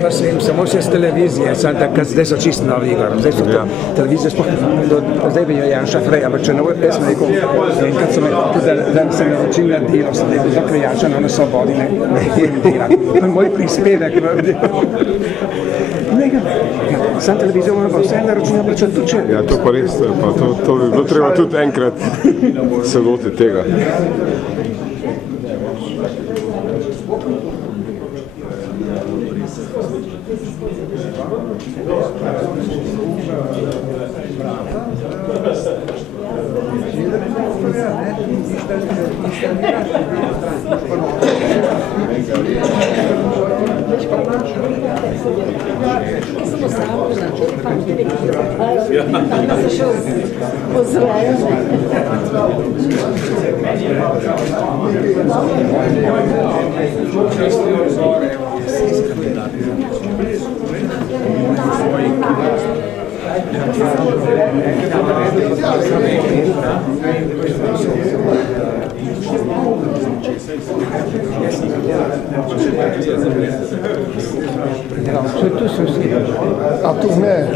Pa se jim samo še s televizije, sad zdaj so čist novi igor, zdaj so to televizije, zdaj bi jo Janša Freja, pa če nove pesme rekel, enkrat sem rekel, da se me učim na delo, sem rekel, da Krejača na Svobodi ne dela. To je moj prispevek. Sam televizijo moram pa vse naročila plačati tudi če. Ja, to pa res, to bi bilo treba tudi enkrat se loti tega. Tu sul sito. Ah, tu me.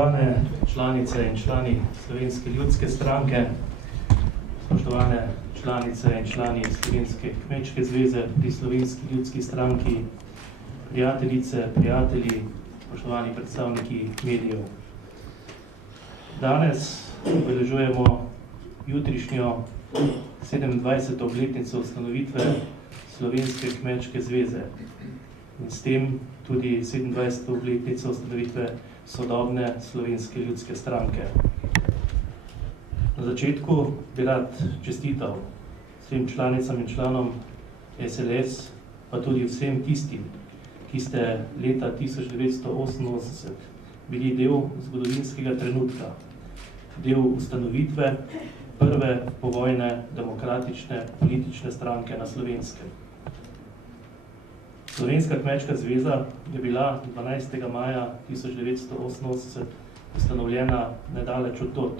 Spoštovane članice in člani Slovenske ljudske stranke, spoštovane članice in člani Slovenske kmečke zveze pri Slovenski ljudski stranki, prijateljice, prijatelji, spoštovani predstavniki medijev. Danes obeležujemo jutrišnjo 27. obletnico ustanovitve Slovenske kmečke zveze in s tem tudi 27. obletnico ustanovitve sodobne Slovenske ljudske stranke. Na začetku bi rad čestital vsem članicam in članom SLS, pa tudi vsem tistim, ki ste leta 1988 bili del zgodovinskega trenutka, del ustanovitve prve povojne demokratične politične stranke na Slovenskem. Slovenska kmečka zveza je bila 12. maja 1988 ustanovljena nedaleč od tod,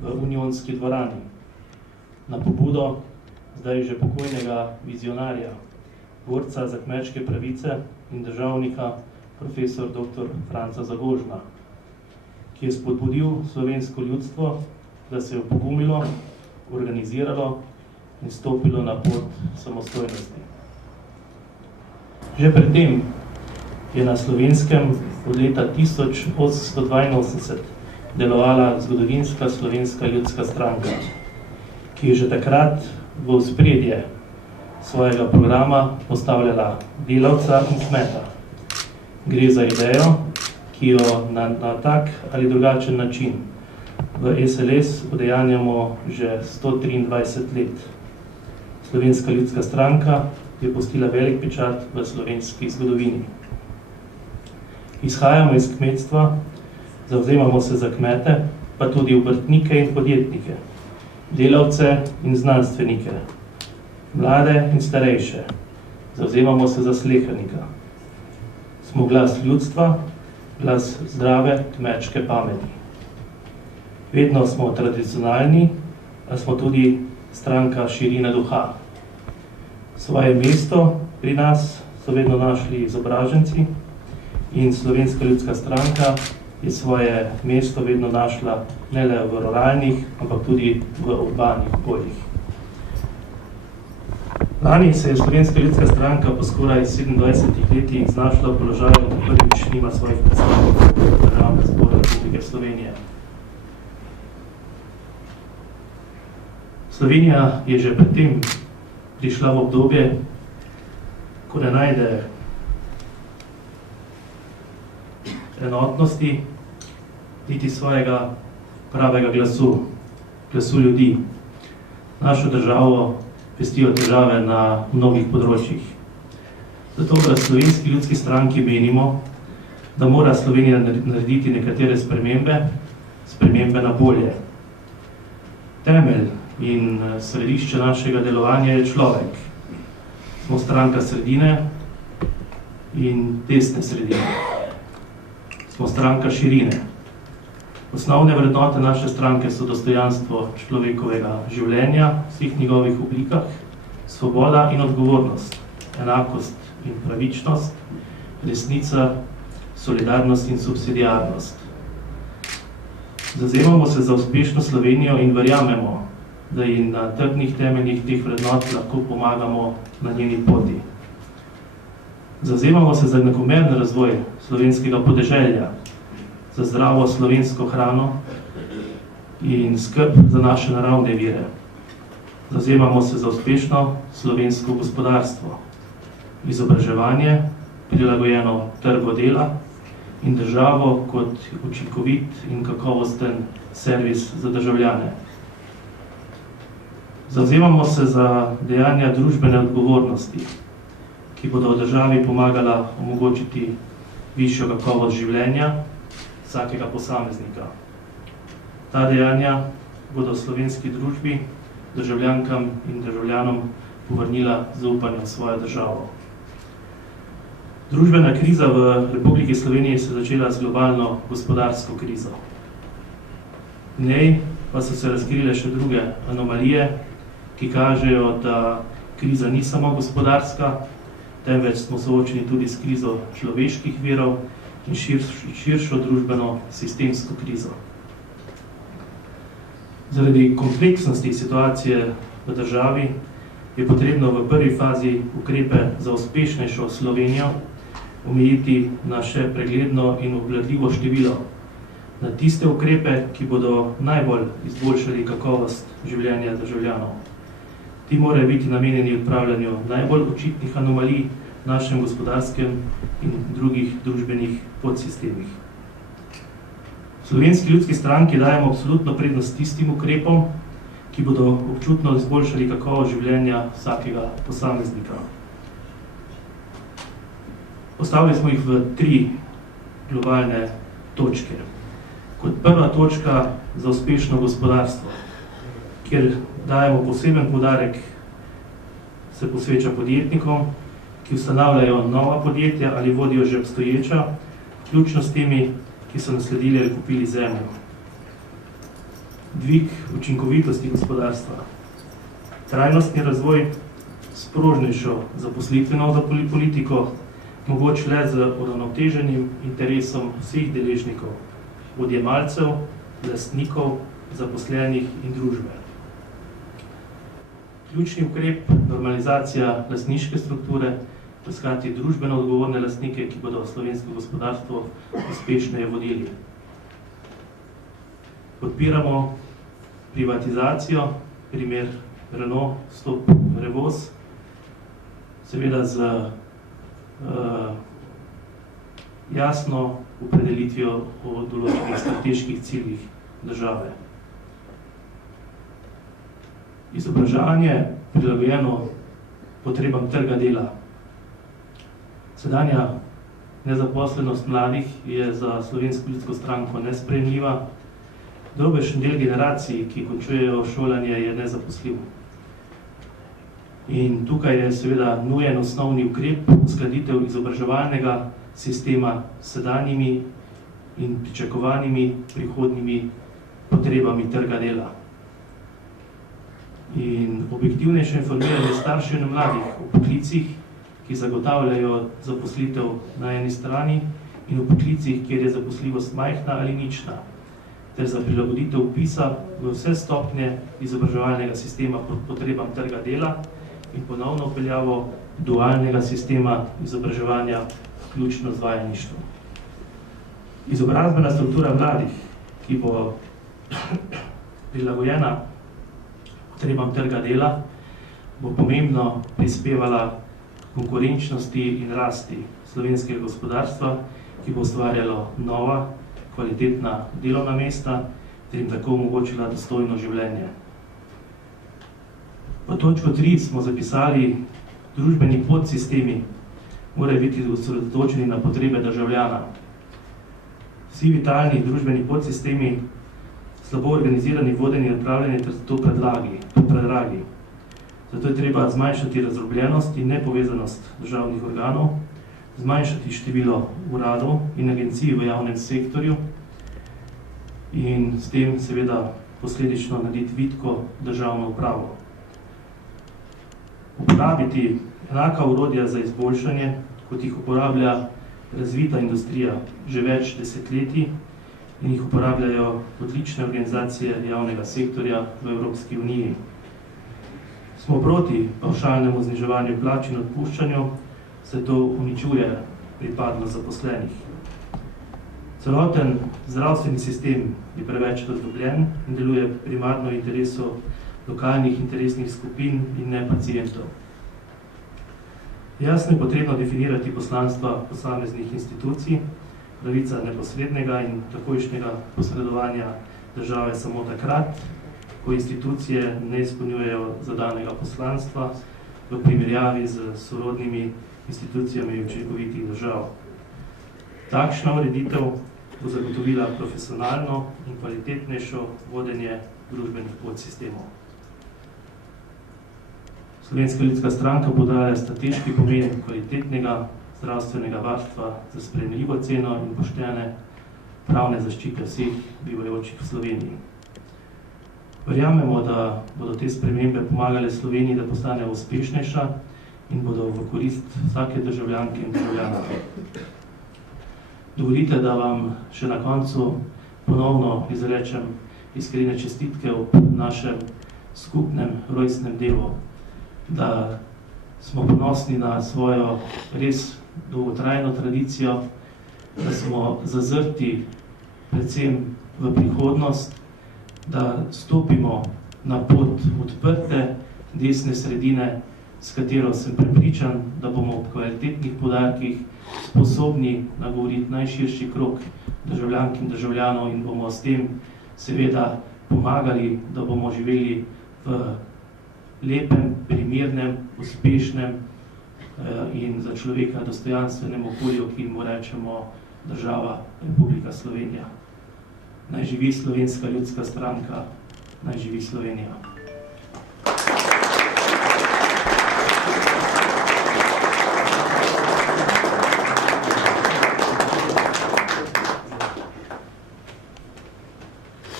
v Unionski dvorani, na pobudo zdaj že pokojnega vizionarja, borca za kmečke pravice in državnika profesor dr. Franca Zagožna, ki je spodbudil slovensko ljudstvo, da se je opogumilo, organiziralo in stopilo na pot samostojnosti. Že pred tem je na Slovenskem od leta 1882 delovala zgodovinska Slovenska ljudska stranka, ki je že takrat v ospredje svojega programa postavljala delavca in kmeta. Gre za idejo, ki jo na tak ali drugačen način v SLS udejanjamo že 123 let. Slovenska ljudska stranka je pustila velik pečat v slovenski zgodovini. Izhajamo iz kmetstva, zavzemamo se za kmete, pa tudi obrtnike in podjetnike, delavce in znanstvenike, mlade in starejše, zavzemamo se za slehernika. Smo glas ljudstva, glas zdrave kmečke pameti. Vedno smo tradicionalni, a smo tudi stranka širine duha. Svoje mesto pri nas so vedno našli izobraženci in Slovenska ljudska stranka je svoje mesto vedno našla ne le v ruralnih, ampak tudi v urbanih okoljih. Lani se je Slovenska ljudska stranka po skoraj 27 letih znašla v položaju, da prvič nima svojih predstavnikov Državnega zbora Republike Slovenije. Slovenija je že pred tem prišla v obdobje, ko ne najde enotnosti, niti svojega pravega glasu ljudi. Našo državo pestijo težave na mnogih področjih. Zato v Slovenski ljudski stranki menimo, da mora Slovenija narediti nekatere spremembe na bolje. Temelj in središče našega delovanja je človek. Smo stranka sredine in desne sredine. Smo stranka širine. Osnovne vrednote naše stranke so dostojanstvo človekovega življenja v vseh njegovih oblikah, svoboda in odgovornost, enakost in pravičnost, resnica, solidarnost in subsidiarnost. Zavzemamo se za uspešno Slovenijo in verjamemo, da ji na trdnih temeljih teh vrednot lahko pomagamo na njeni poti. Zavzemamo se za enakomeren razvoj slovenskega podeželja, za zdravo slovensko hrano in skrb za naše naravne vire. Zavzemamo se za uspešno slovensko gospodarstvo, izobraževanje, prilagojeno trgu dela in državo kot učinkovit in kakovosten servis za državljane. Zavzemamo se za dejanja družbene odgovornosti, ki bodo v državi pomagala omogočiti višjo kakovost življenja vsakega posameznika. Ta dejanja bodo v slovenski družbi državljankam in državljanom povrnila zaupanje v svojo državo. Družbena kriza v Republiki Sloveniji se začela z globalno gospodarsko krizo. V njej pa so se razkrile še druge anomalije, ki kažejo, da kriza ni samo gospodarska, temveč smo soočeni tudi s krizo človeških virov, in širšo družbeno sistemsko krizo. Zaradi kompleksnosti situacije v državi je potrebno v prvi fazi ukrepe za uspešnejšo Slovenijo omejiti na še pregledno in obvladljivo število, na tiste ukrepe, ki bodo najbolj izboljšali kakovost življenja državljanov. Ti morajo biti namenjeni odpravljanju najbolj očitnih anomalij v našem gospodarskem in drugih družbenih podsistemih. V Slovenski ljudski stranki dajemo absolutno prednost tistim ukrepom, ki bodo občutno izboljšali kakovost življenja vsakega posameznika. Postavili smo jih v 3 globalne točke. Kot prva točka za uspešno gospodarstvo, kjer dajemo poseben poudarek, se posveča podjetnikom, ki ustanavljajo nova podjetja ali vodijo že obstoječa, vključno s temi, ki so nasledili ali kupili zemljo. Dvig učinkovitosti gospodarstva, trajnostni razvoj, sprožnejšo zaposlitveno politiko, mogoč le z uravnoteženim interesom vseh deležnikov, odjemalcev, lastnikov, zaposlenih in družbe. Ključni ukrep, normalizacija lastniške strukture, poiskati družbeno odgovorne lastnike, ki bodo slovensko gospodarstvo uspešneje vodili. Podpiramo privatizacijo, primer Renault, vstop Revoz, seveda z jasno opredelitvijo o določenih strateških ciljih države. Izobraževanje prilagojeno potrebam trga dela. Sedanja nezaposlenost mladih je za Slovensko ljudsko stranko nesprejemljiva. Dobršen del generacij, ki končujejo šolanje, je nezaposljiv. In tukaj je seveda nujen osnovni ukrep uskladitev izobraževalnega sistema s sedanjimi in pričakovanimi prihodnjimi potrebami trga dela. In objektivnejše informiranje staršev in mladih o poklicih, ki zagotavljajo zaposlitev na eni strani, in o poklicih, kjer je zaposljivost majhna ali nična, ter za prilagoditev vpisa v vse stopnje izobraževalnega sistema pod potrebam trga dela in ponovno vpeljavo dualnega sistema izobraževanja, vključno z vajeništvom. Izobrazbena struktura mladih, ki bo prilagojena potrebam trga dela, bo pomembno prispevala konkurenčnosti in rasti slovenskega gospodarstva, ki bo ustvarjalo nova, kvalitetna delovna mesta ter jim tako omogočila dostojno življenje. V točko 3 smo zapisali, družbeni podsistemi morajo biti osredotočeni na potrebe državljana. Vsi vitalni družbeni podsistemi, slabo organizirani, vodeni in upravljeni ter zato predragi. Zato je treba zmanjšati razdrobljenost in nepovezanost državnih organov, zmanjšati število uradov in agencij v javnem sektorju in s tem seveda posledično narediti vitko državno upravo. Uporabiti enaka orodja za izboljšanje, kot jih uporablja razvita industrija že več desetletij in jih uporabljajo odlične organizacije javnega sektorja v Evropski uniji. Smo proti pavšalnemu zniževanju plač in odpuščanju, se to uničuje pripadnost zaposlenih. Celoten zdravstveni sistem je preveč razdrobljen in deluje primarno v interesu lokalnih interesnih skupin in ne pacientov. Jasno je potrebno definirati poslanstva posameznih institucij, pravica neposrednega in takojšnjega posredovanja države samo takrat, ko institucije ne izpolnjujejo zadanega poslanstva v primerjavi z sorodnimi institucijami učinkovitih držav. Takšna ureditev bo zagotovila profesionalno in kvalitetnejšo vodenje družbenih podsistemov. Slovenska ljudska stranka podaja strateški pomen kvalitetnega zdravstvenega varstva za sprejemljivo ceno in poštene pravne zaščite vseh bivajočih v Sloveniji. Verjamemo, da bodo te spremembe pomagale Sloveniji, da postane uspešnejša in bodo v korist vsake državljanke in državljana. Dovolite, da vam še na koncu ponovno izrečem iskrene čestitke v našem skupnem rojstnem delu, da smo ponosni na svojo res dolgotrajno tradicijo, da smo zazrti predvsem v prihodnost, da stopimo na pot odprte desne sredine, s katero sem prepričan, da bomo ob kvalitetnih poudarkih sposobni nagovoriti najširši krog državljank in državljanov in bomo s tem seveda pomagali, da bomo živeli v lepem, primernem, uspešnem in za človeka dostojanstvenem okolju, ki mu rečemo država Republika Slovenija. Naj živi Slovenska ljudska stranka, naj živi Slovenija.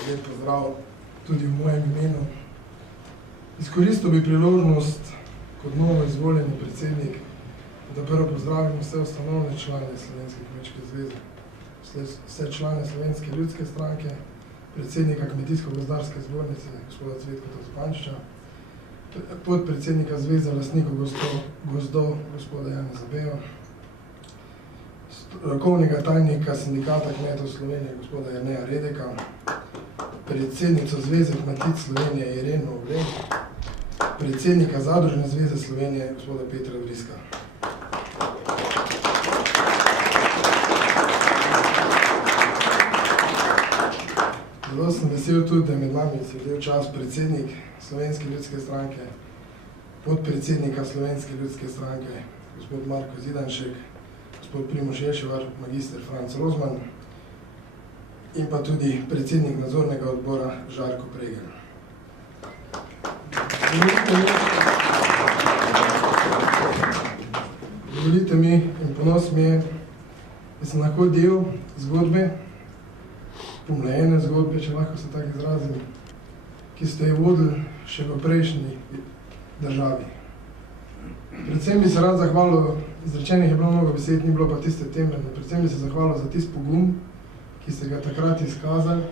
Lep pozdrav tudi v mojem imenu. Izkoristil bi priložnost kot novo izvoljeni predsednik, da prvo pozdravim vse ustanovne člane Slovenske kmečke zveze, vse člane Slovenske ljudske stranke, predsednika Kmetijsko-gozdarske zbornice, gospoda Cvetka Zupančiča, podpredsednika Zveze lastnikov gozdov, gospoda Janeza Bejo, strokovnega tajnika Sindikata kmetov Slovenije, gospoda Jerneja Redeka, predsednico Zveze kmetic Slovenije Ireno Ogled, predsednika Zadružne zveze Slovenije, gospoda Petra Vriska. Zelo sem vesel tudi, da je med nami sedel čas predsednik Slovenske ljudske stranke, podpredsednika Slovenske ljudske stranke, gospod Marko Zidanšek, gospod Primož Jelševar, magister Franc Rozman in pa tudi predsednik nadzornega odbora Žarko Pregel. Dovolite mi in ponos mi je, da sem lahko del zgodbe, pomlajene zgodbe, če lahko se tako izrazim, ki ste jo vodili še v prejšnji državi. Predvsem bi se rad zahvalil, izrečenih je bilo mnogo besed, ni bilo pa tiste temeljne, predvsem bi se zahvalil za tist pogum, ki ste ga takrat izkazali,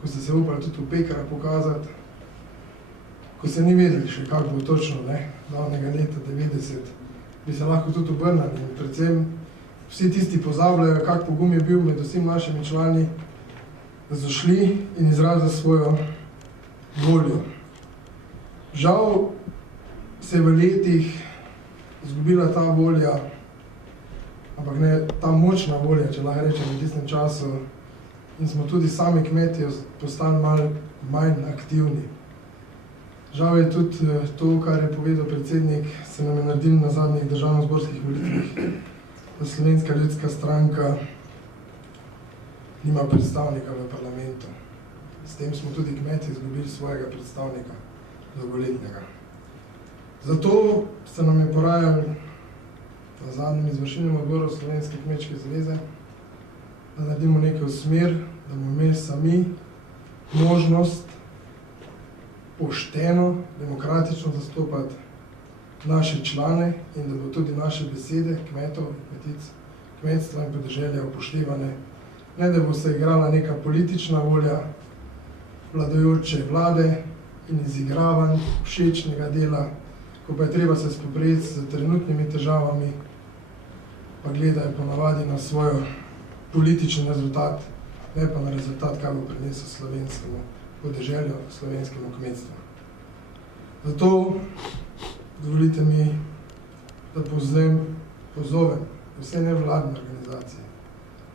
ko ste se upali tudi v Pekara pokazati, ko se ni vedeli še, kako bo točno, davnega leta 90, bi se lahko tudi obrnali in predvsem vsi tisti pozabljajo, kak pogum je bil med vsemi našimi člani, da so šli in izrazili svojo voljo. Žal se je v letih izgubila ta volja, ampak ne ta močna volja, če lahko rečem, v tistem času, in smo tudi sami kmetje postali malo manj aktivni. Žal je tudi to, kar je povedal predsednik, se nam je naredil na zadnjih državnozborskih volitvah, da Slovenska ljudska stranka nima predstavnika v parlamentu. S tem smo tudi kmetje izgubili svojega predstavnika, dolgoletnega. Zato se nam je porajal na zadnjem izvršilnem odboru Slovenske kmečke zveze, da naredimo nekaj v smer, da bomo imeli sami možnost pošteno, demokratično zastopati naše člane in da bo tudi naše besede kmetov, kmetic, kmetstva in podeželja upoštevane. Ne, da bo se igrala neka politična volja vladajoče vlade in izigravanj všečnega dela, ko pa je treba se spoprijeti s trenutnimi težavami, pa gledajo ponavadi na svoj politični rezultat, ne pa na rezultat, kaj bo prinesel slovenskemu podeželju, slovenskemu kmetstvu. Zato dovolite mi, da pozovem vse nevladne organizacije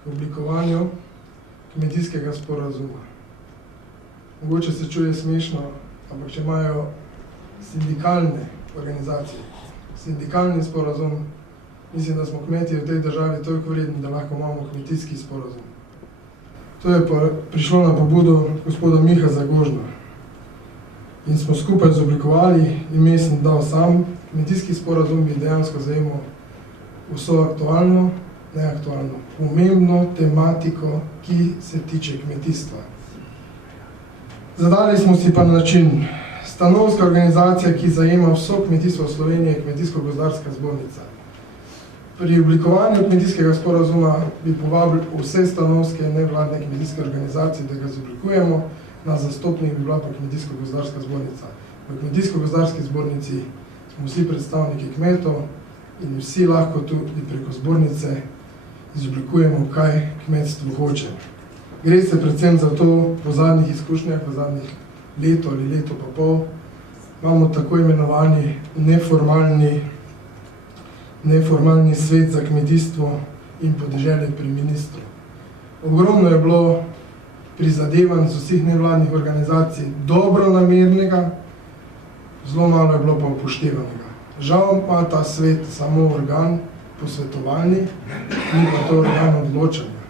k oblikovanju kmetijskega sporazuma. Mogoče se čuje smešno, ampak če imajo sindikalne organizacije, sindikalni sporazum, mislim, da smo kmetje v tej državi toliko vredni, da lahko imamo kmetijski sporazum. To je pa prišlo na pobudo gospoda Miha Zagožna. In smo skupaj zoblikovali in sem dal sam. Kmetijski sporazum bi dejansko zajemal vso aktualno, neaktualno, pomembno tematiko, ki se tiče kmetijstva. Zadali smo si pa način. Stanovska organizacija, ki zajema vso kmetijstvo v Sloveniji, je Kmetijsko-gozdarska zbornica. Pri oblikovanju kmetijskega sporazuma bi povabili vse stanovske in nevladne kmetijske organizacije, da ga zoblikujemo, na zastopnik bi bila pa Kmetijsko-gozdarska zbornica. V Kmetijsko-gozdarski zbornici smo vsi predstavniki kmetov in vsi lahko tudi preko zbornice izoblikujemo, kaj kmetstvo hoče. Gre se predvsem za to, po zadnjih izkušnjah, po zadnjih leto ali leto pa pol, imamo tako imenovani neformalni svet za kmetijstvo in podeželje pri ministru. Ogromno je bilo prizadevanj z vseh nevladnih organizacij dobronamernega, zelo malo je bilo pa upoštevanega. Žal ima ta svet samo organ posvetovalni, ni pa to organ odločanja.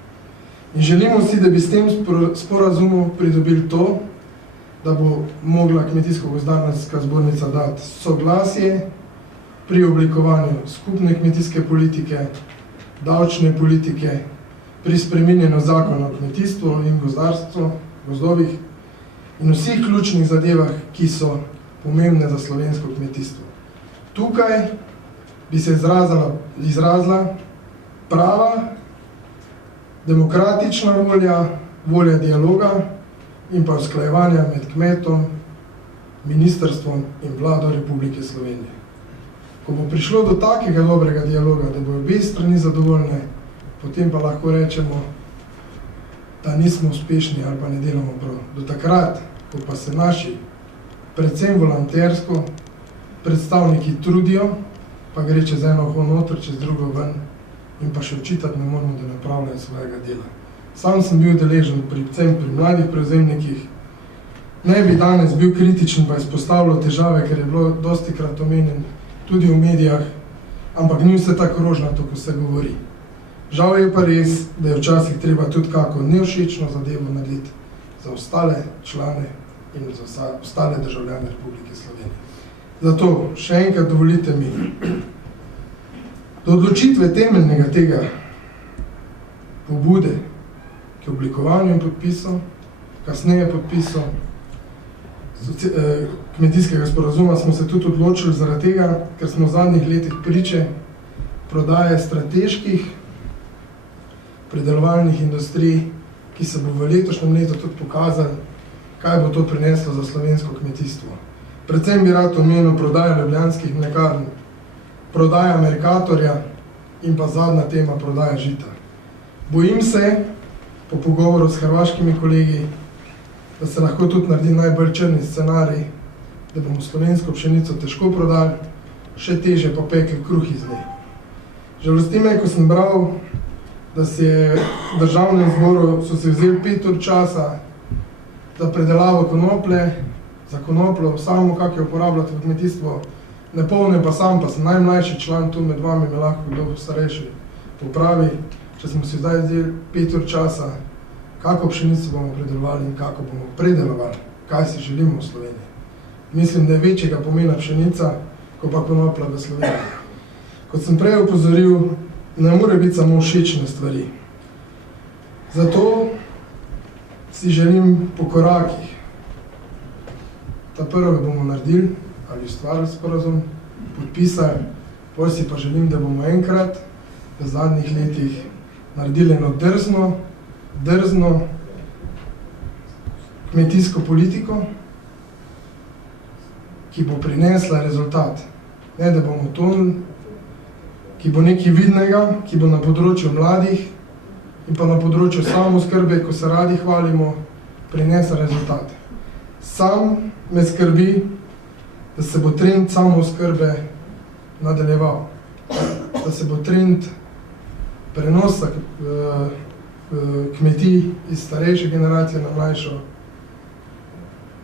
In želimo si, da bi s tem sporazumom pridobili to, da bo mogla Kmetijsko-gozdarska zbornica dati soglasje pri oblikovanju skupne kmetijske politike, davčne politike, pri spreminjanju zakona o kmetijstvu in gozdarstvu, gozdovih in vseh ključnih zadevah, ki so pomembne za slovensko kmetijstvo. Tukaj bi se izrazila prava, demokratična volja dialoga in pa usklajevanja med kmetom, ministrstvom in vlado Republike Slovenije. Ko bo prišlo do takega dobrega dialoga, da bo obe strani zadovoljne, potem pa lahko rečemo, da nismo uspešni ali pa ne delamo prav. Do takrat, ko pa se naši, predvsem volontersko, predstavniki trudijo, pa gre čez eno uho noter, čez drugo ven in pa še očitati ne moramo, da ne pravljajo svojega dela. Sam sem bil deležen predvsem pri mladih prevzemnikih. Ne bi danes bil kritičen pa izpostavljal težave, ker je bilo dostikrat omenjen tudi v medijah, ampak ni vse tako rožnato, ko se govori. Žal je pa res, da je včasih treba tudi kako nevšečno zadevo narediti za ostale člane in za ostale državljane Republike Slovenije. Zato še enkrat dovolite mi, do odločitve temeljnega tega pobude k oblikovanju in podpisu, kasneje podpisu kmetijskega sporazuma smo se tudi odločili zaradi tega, ker smo v zadnjih letih priče prodaje strateških predelovalnih industrij, ki se bo v letošnjem letu tudi pokazali, kaj bo to prineslo za slovensko kmetijstvo. Predvsem bi rad omenil prodaja ljubljanskih mlekarn, prodaja Mercatorja in pa zadnja tema prodaja žita. Bojim se, po pogovoru s hrvaškimi kolegi, da se lahko tudi naredi najbolj črni scenarij, da bomo slovensko pšenico težko prodali, še teže pa pekli kruh iz nje. Žalosti me, ko sem bral, da se je v državnem zboru so se vzeli 5 ur časa za predelavo konoplje, za konopljo, samo kak je uporabljati v kmetijstvo, ne polne pa sam, pa sem najmlajši član tu med vami, me lahko kdo starejši popravi, če smo si zdaj vzeli 5 ur časa, kako pšenico bomo predelovali in kako bomo predelovali, kaj si želimo v Sloveniji. Mislim, da je večjega pomena pšenica, ko pa konoplja v Sloveniji. Kot sem prej opozoril, ne more biti samo všečne stvari. Zato si želim po korakih. Ta prve bomo naredili ali ustvarili sporazum, podpisali, potem si pa želim, da bomo enkrat v zadnjih letih naredili eno drzno kmetijsko politiko, ki bo prinesla rezultat. Ne, da bomo tonili, ki bo nekaj vidnega, ki bo na področju mladih in pa na področju samooskrbe, ko se radi hvalimo, prinesla rezultate. Sam me skrbi, da se bo trend samooskrbe nadaljeval, da se bo trend prenosa kmetij iz starejše generacije na mlajšo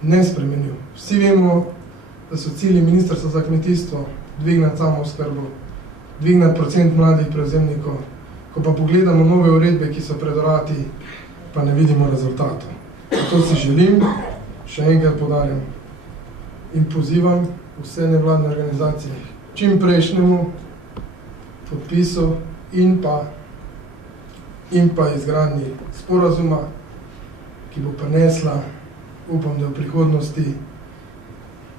ne spremenil. Vsi vemo, da so cilji Ministrstva za kmetijstvo dvignati samooskrbo, dvignati procent mladih prevzemnikov, ko pa pogledamo nove uredbe, ki so predorati, pa ne vidimo rezultatov. To si želim, še enkrat poudarjam in pozivam vse nevladne organizacije čim prejšnjemu podpisu in pa izgradnji sporazuma, ki bo prinesla, upam, da v prihodnosti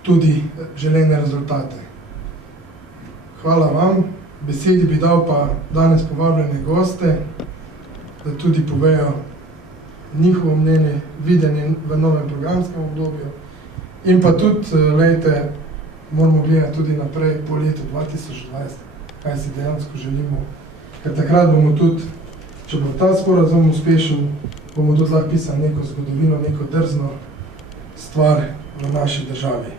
tudi želene rezultate. Hvala vam Besedi bi dal pa danes povabljene goste, da tudi povejo njihovo mnenje, videnje v novem programskem obdobju. In pa tudi, lejte, moramo gledati tudi naprej po letu 2020, kaj si dejansko želimo. Ker takrat bomo tudi, če bo ta sporazum uspešen, bomo tudi lahko pisali neko zgodovino, neko drzno stvar v naši državi.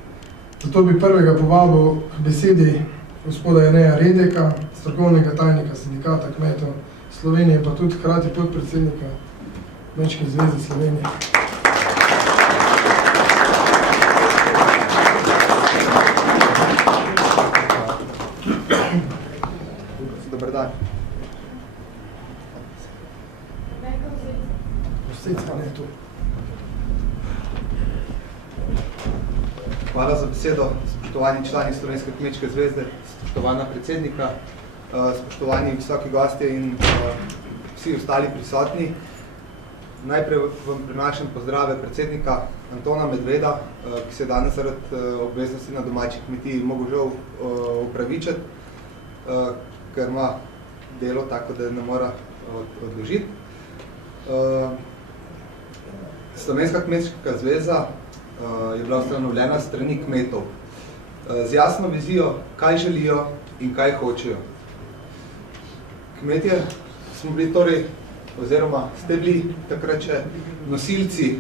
Zato bi prvega povabil k besedi gospoda Jerneja Redeka, strokovnega tajnika Sindikata kmetov Slovenije, pa tudi hkrati podpredsednika Kmečke zveze Slovenije. Dobar dan. Hvala za besedo, spoštovani člani Slovenske kmečke zvezde, spoštovana predsednika, spoštovani visoki gostje in vsi ostali prisotni. Najprej vam prinašam pozdrave predsednika Antona Medveda, ki se je danes zaradi obveznosti na domači kmetiji mogel žal upravičiti, ker ima delo tako, da ne mora odložiti. Slovenska kmečka zveza je bila ustanovljena s strani kmetov z jasno vizijo, kaj želijo in kaj hočejo. Kmetje smo bili torej, oziroma ste bili takrat še nosilci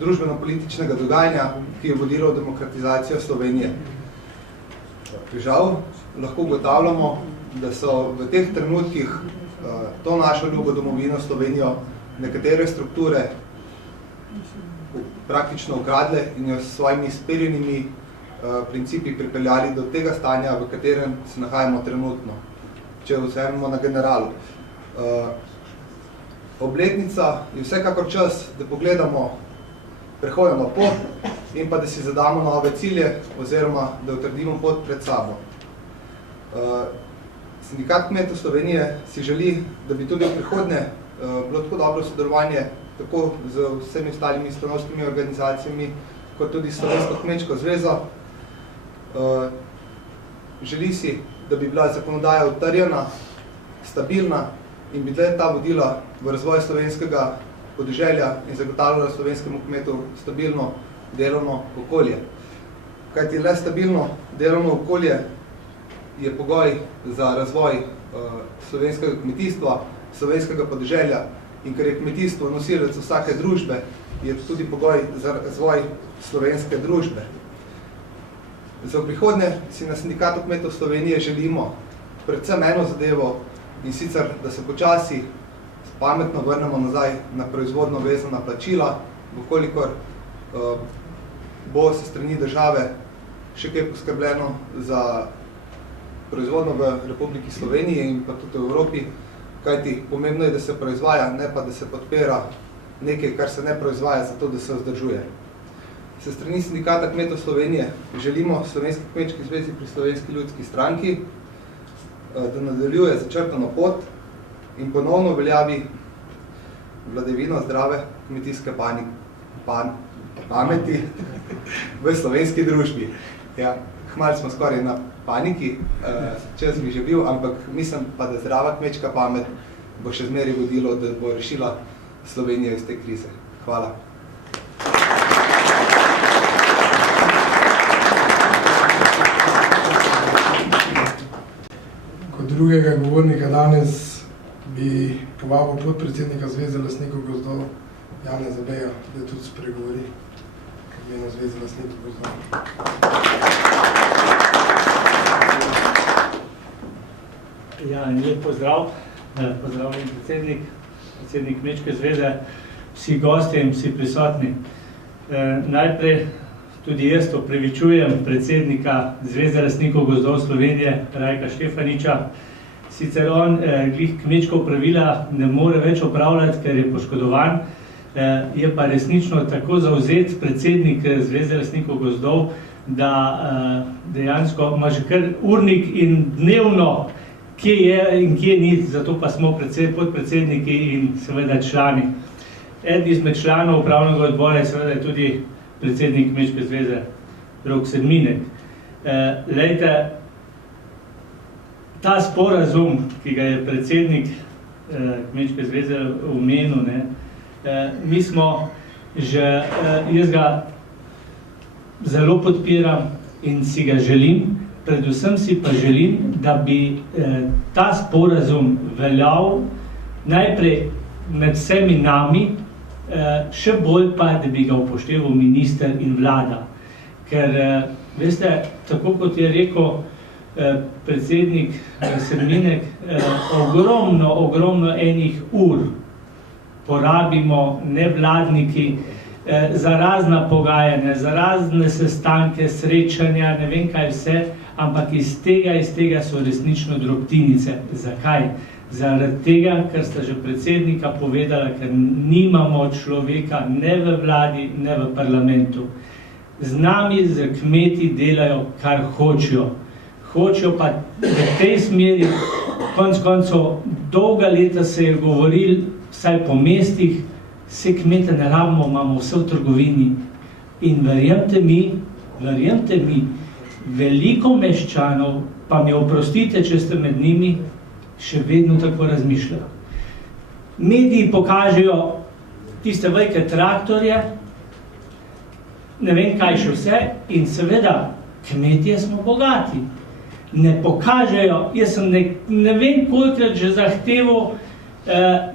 družbeno-političnega dogajanja, ki je vodilo demokratizacijo Slovenije. Žal lahko ugotavljamo, da so v teh trenutkih to našo ljubo domovino Slovenijo nekatere strukture praktično ukradle in jo s svojimi izpeljenimi principi pripeljali do tega stanja, v katerem se nahajamo trenutno, če vzememo na generalu. Obletnica je vsekakor čas, da pogledamo prehodno pot in pa da si zadamo nove cilje oziroma da utrdimo pot pred sabo. Sindikat kmetov Slovenije si želi, da bi tudi v prihodnje bilo tako dobro sodelovanje tako z vsemi ostalimi stanovskimi organizacijami, kot tudi Slovensko kmečko zvezo. Želi si, da bi bila zakonodaja utrjena, stabilna in bi ta vodila v razvoj slovenskega podeželja in zagotavljala slovenskemu kmetu stabilno delovno okolje. Kajti le stabilno delovno okolje je pogoj za razvoj slovenskega kmetijstva, slovenskega podeželja in ker je kmetijstvo nosilec vsake družbe, je tudi pogoj za razvoj slovenske družbe. Za prihodnje si na Sindikatu kmetov Slovenije želimo predvsem eno zadevo in sicer, da se počasi pametno vrnemo nazaj na proizvodno vezana plačila, vkolikor bo se strani države še kaj poskrbljeno za proizvodno v Republiki Sloveniji in pa tudi v Evropi, kajti pomembno je, da se proizvaja, ne pa da se podpira nekaj, kar se ne proizvaja, zato da se vzdržuje. Se strani Sindikata kmetov Slovenije želimo Slovenski kmečki zvezi pri Slovenski ljudski stranki, da nadaljuje začrtano pot in ponovno veljavi vladavino zdrave kmetijske pameti v slovenski družbi. Ja, hmalo smo skoraj na paniki, čas bi že bil, ampak mislim pa, da zdrava kmečka pamet bo še zmeraj vodilo, da bo rešila Slovenijo iz te krize. Hvala. Kot drugega govornika danes bi povabil podpredsednika Zveze lastnikov gozdov Janeza Beja, da tudi spregovori v imenu Zveze lastnikov gozdov. Ja, in lep pozdrav. Pozdravljen predsednik Kmečke zveze, vsi gostje in vsi prisotni. Najprej tudi jaz opravičujem predsednika Zveze lastnikov gozdov Slovenije, Rajka Štefaniča. Sicer on glih kmečko opravila ne more več opravljati, ker je poškodovan, je pa resnično tako zavzet predsednik Zveze lastnikov gozdov, da dejansko ima že kar urnik in dnevno, kje je in kje ni, zato pa smo podpredsedniki in seveda člani. Eden izmed članov upravnega odbora je seveda tudi predsednik Kmečke zveze Rok Sedminek. Lejte, ta sporazum, ki ga je predsednik Kmečke zveze omenil, mi smo že, jaz ga zelo podpiram in si ga želim, predvsem si pa želim, da bi ta sporazum veljal najprej med vsemi nami, še bolj pa, da bi ga upošteval minister in vlada. Ker, veste, tako kot je rekel predsednik Semlinek, ogromno enih ur porabimo nevladniki za razna pogajanja, za razne sestanke, srečanja, ne vem kaj vse, ampak iz tega so resnično drobtinice. Zakaj? Zaradi tega, ker sta že predsednika povedala, ker nimamo človeka ne v vladi, ne v parlamentu. Z nami, z kmeti delajo, kar hočejo. Hočejo pa v tej smeri, konec koncev, dolga leta se je govoril, vsaj po mestih, vse kmete ne rabimo, imamo vse v trgovini. In verjemte mi, veliko meščanov, pa mi oprostite, če ste med njimi, še vedno tako razmišljajo. Mediji pokažejo tiste velike traktorje, ne vem kaj še vse, in seveda, kmetje smo bogati. Ne pokažejo, jaz sem ne vem kolikrat že zahteval,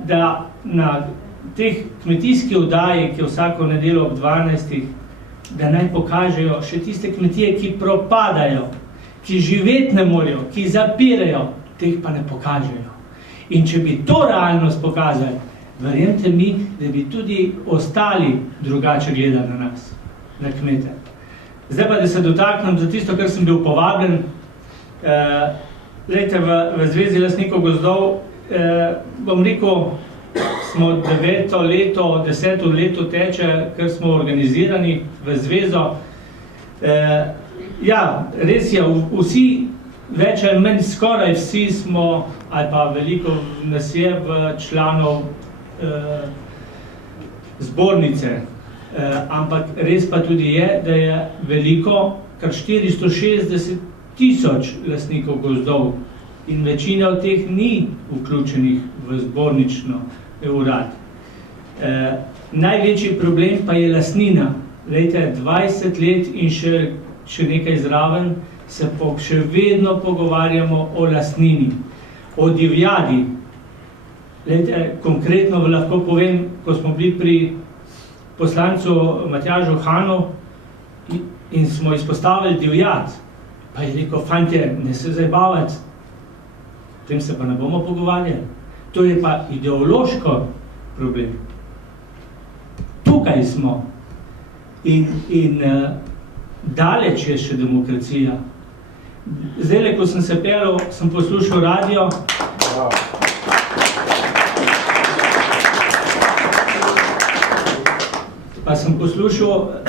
da na teh kmetijski oddaji, ki je vsako nedeljo ob 12, da naj pokažejo še tiste kmetije, ki propadajo, ki živeti ne morejo, ki zapirajo, teh pa ne pokažejo. In če bi to realnost pokazali, verjemte mi, da bi tudi ostali drugače gledali na nas, na kmete. Zdaj pa, da se dotaknem za tisto, kar sem bil povabljen, v Zvezi lastnikov gozdov, bom rekel, smo 9. leto, 10. leto teče, ker smo organizirani v zvezo. Ja, res je, vsi, več ali manj skoraj vsi smo, ali pa veliko nas je v članov zbornice, ampak res pa tudi je, da je veliko, kar 460 000 lastnikov gozdov in večina od teh ni vključenih v zbornično urad. Največji problem pa je lastnina. Lejte, 20 let in še nekaj zraven se še vedno pogovarjamo o lastnini, o divjadi. Lejte, konkretno lahko povem, ko smo bili pri poslancu Matjažu Hanu in smo izpostavili divjad, pa je rekel, fantje, ne se zabavati, o tem se pa ne bomo pogovarjali. To je pa ideološko problem. Tukaj smo. In daleč je še demokracija. Zdaj, ko sem se pelil, sem poslušal radio. Pa sem poslušal,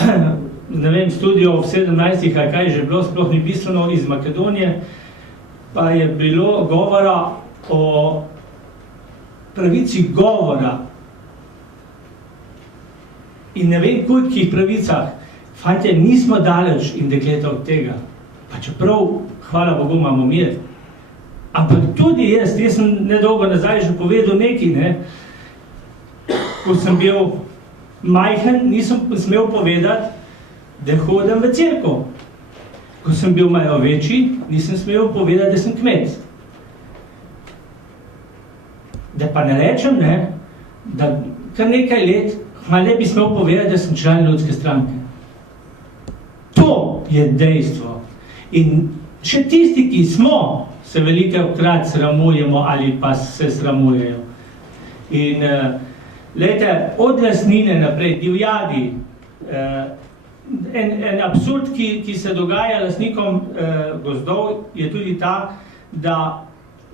ne vem, studio v 17, ali kaj že bilo, sploh ni bistveno, iz Makedonije, pa je bilo govora o pravici govora in ne vem kolikih pravicah. Fantje, nismo daleč in dekleta od tega. Pa čeprav, hvala Bogu, imamo mir. Ampak tudi jaz sem nedolgo nazaj že povedal nekaj, ko sem bil majhen, nisem smel povedati, da hodim v cerkev. Ko sem bil malo večji, nisem smel povedati, da sem kmet. Da pa ne rečem, da kar nekaj let, ne bi smel povedati, da sem član Ljudske stranke. To je dejstvo. In še tisti, ki smo, se velikokrat sramujemo ali pa se sramujejo. In lejte, od lastnine naprej, divjadi, en absurd, ki se dogaja lastnikom gozdov, je tudi ta, da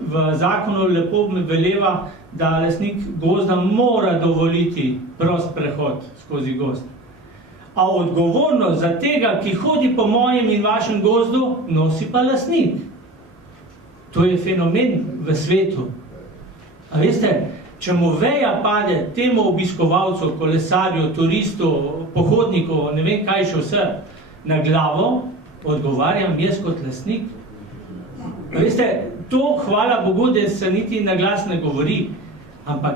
v zakonu lepo veleva, da lastnik gozda mora dovoliti prost prehod skozi gozd. A odgovornost za tega, ki hodi po mojem in vašem gozdu, nosi pa lastnik. To je fenomen v svetu. A veste, če mu veja pade temu obiskovalcu, kolesarju, turistu, pohodniku, ne vem kaj še vse, na glavo, odgovarjam jaz kot lastnik. A veste, to, hvala Bogu, da se niti na glas ne govori, ampak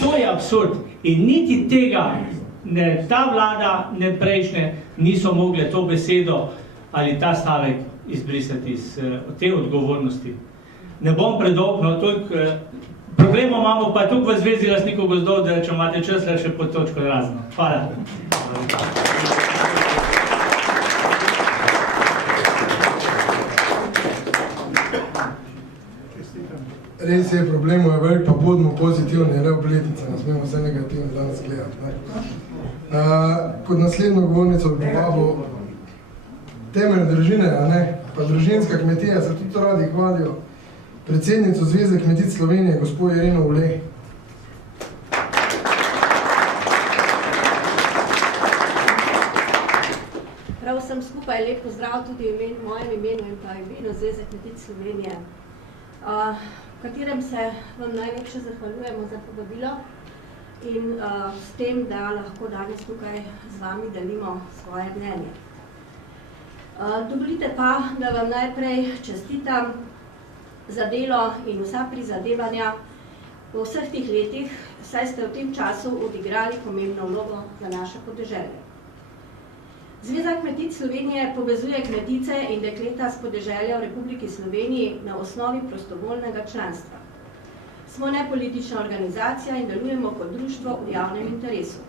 to je absurd in niti tega ne ta vlada, ne prejšnje niso mogle to besedo ali ta stavek izbrisati iz te odgovornosti. Ne bom predolg, no, toliko problemov imamo pa tukaj v Zvezi lastnikov gozdov, da če imate čas, še pod točko razno. Hvala. Res je, problemov je veliko, pa bodimo pozitivni, le obletnice, ne smemo vse negativno danes gledati. Kot naslednjo govornico bi povabil temelj družine, pa družinska kmetija, se tudi radi hvalijo, predsednico Zveze kmetic Slovenije, gospod Ireno Ule. Prav vsem skupaj lep pozdrav tudi v mojem imenu in pa imenu Zveze kmetic Slovenije, v katerem se vam najlepše zahvaljujemo za povabilo in s tem, da lahko danes tukaj z vami delimo svoje mnenje. Dovolite pa, da vam najprej čestitam za delo in vsa prizadevanja v vseh teh letih, saj ste v tem času odigrali pomembno vlogo za naše podeželje. Zveza kmetic Slovenije povezuje kmetice in dekleta s podeželja v Republiki Sloveniji na osnovi prostovoljnega članstva. Smo nepolitična organizacija in delujemo kot društvo v javnem interesu.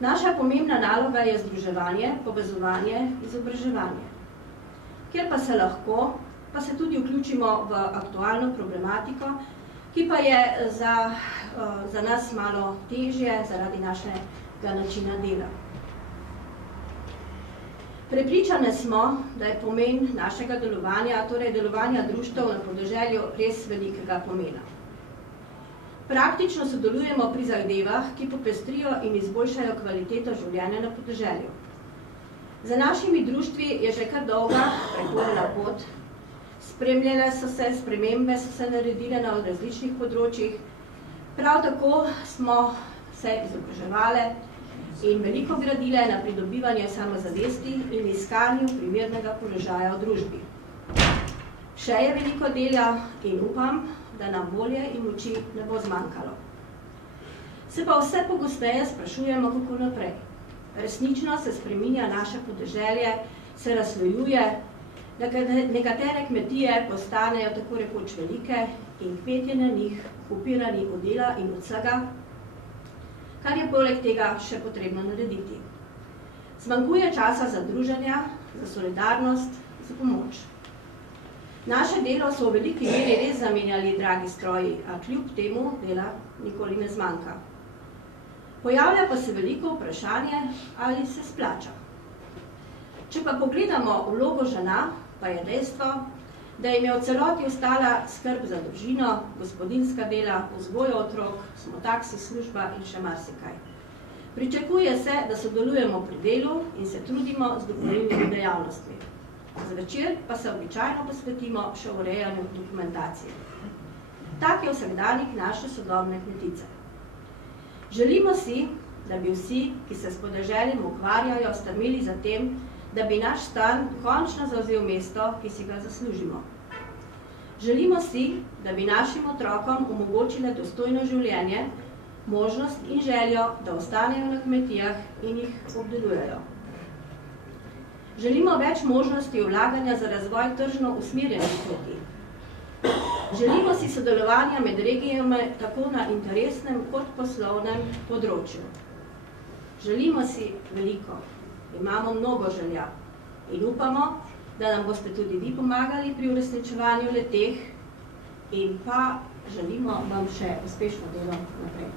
Naša pomembna naloga je združevanje, povezovanje, izobraževanje. Kjer pa se lahko, pa se tudi vključimo v aktualno problematiko, ki pa je za nas malo težje zaradi našega načina dela. Prepričane smo, da je pomen našega delovanja, torej delovanja društev na podeželju, res velikega pomena. Praktično sodelujemo pri zahtevah, ki popestrijo in izboljšajo kvaliteto življenja na podeželju. Za našimi društvi je že kar dolga prehodna pot. Spremljene so se, spremembe so se naredile na različnih področjih. Prav tako smo se izobraževali in veliko gradile na pridobivanje samozavesti in iskanju primernega položaja v družbi. Še je veliko dela in upam, da nam volje in moči ne bo zmanjkalo. Se pa vse pogosteje sprašujemo, kako naprej. Resnično se spreminja naše podeželje, se razslojuje, nekatere kmetije postanejo tako rekoč velike in kmetje na njih upirani od dela in od vsega, kar je poleg tega še potrebno narediti. Zmanjkuje časa za druženja, za solidarnost, za pomoč. Naše delo so v veliki meri res zamenjali dragi stroji, a kljub temu dela nikoli ne zmanjka. Pojavlja pa se veliko vprašanje, ali se splača. Če pa pogledamo vlogo žena, pa je dejstvo, da jim je v celoti ostala skrb za družino, gospodinjska dela, vzgojo otrok, smo taksi služba in še marsikaj. Pričakuje se, da sodelujemo pri delu in se trudimo z dopolnilnimi dejavnostmi. Zvečer pa se običajno posvetimo še urejanju dokumentacije. Tak je vsakdanjik naše sodobne kmetice. Želimo si, da bi vsi, ki se s podeželjem ukvarjajo, strmeli za tem, da bi naš stan končno zavzel mesto, ki si ga zaslužimo. Želimo si, da bi našim otrokom omogočile dostojno življenje, možnost in željo, da ostanejo na kmetijah in jih obdelujejo. Želimo več možnosti vlaganja za razvoj tržno usmerjenih kmetij. Želimo si sodelovanja med regijami tako na interesnem kot poslovnem področju. Želimo si veliko. Imamo mnogo želja in upamo, da nam boste tudi vi pomagali pri uresničevanju le-teh in pa želimo vam še uspešno delo naprej.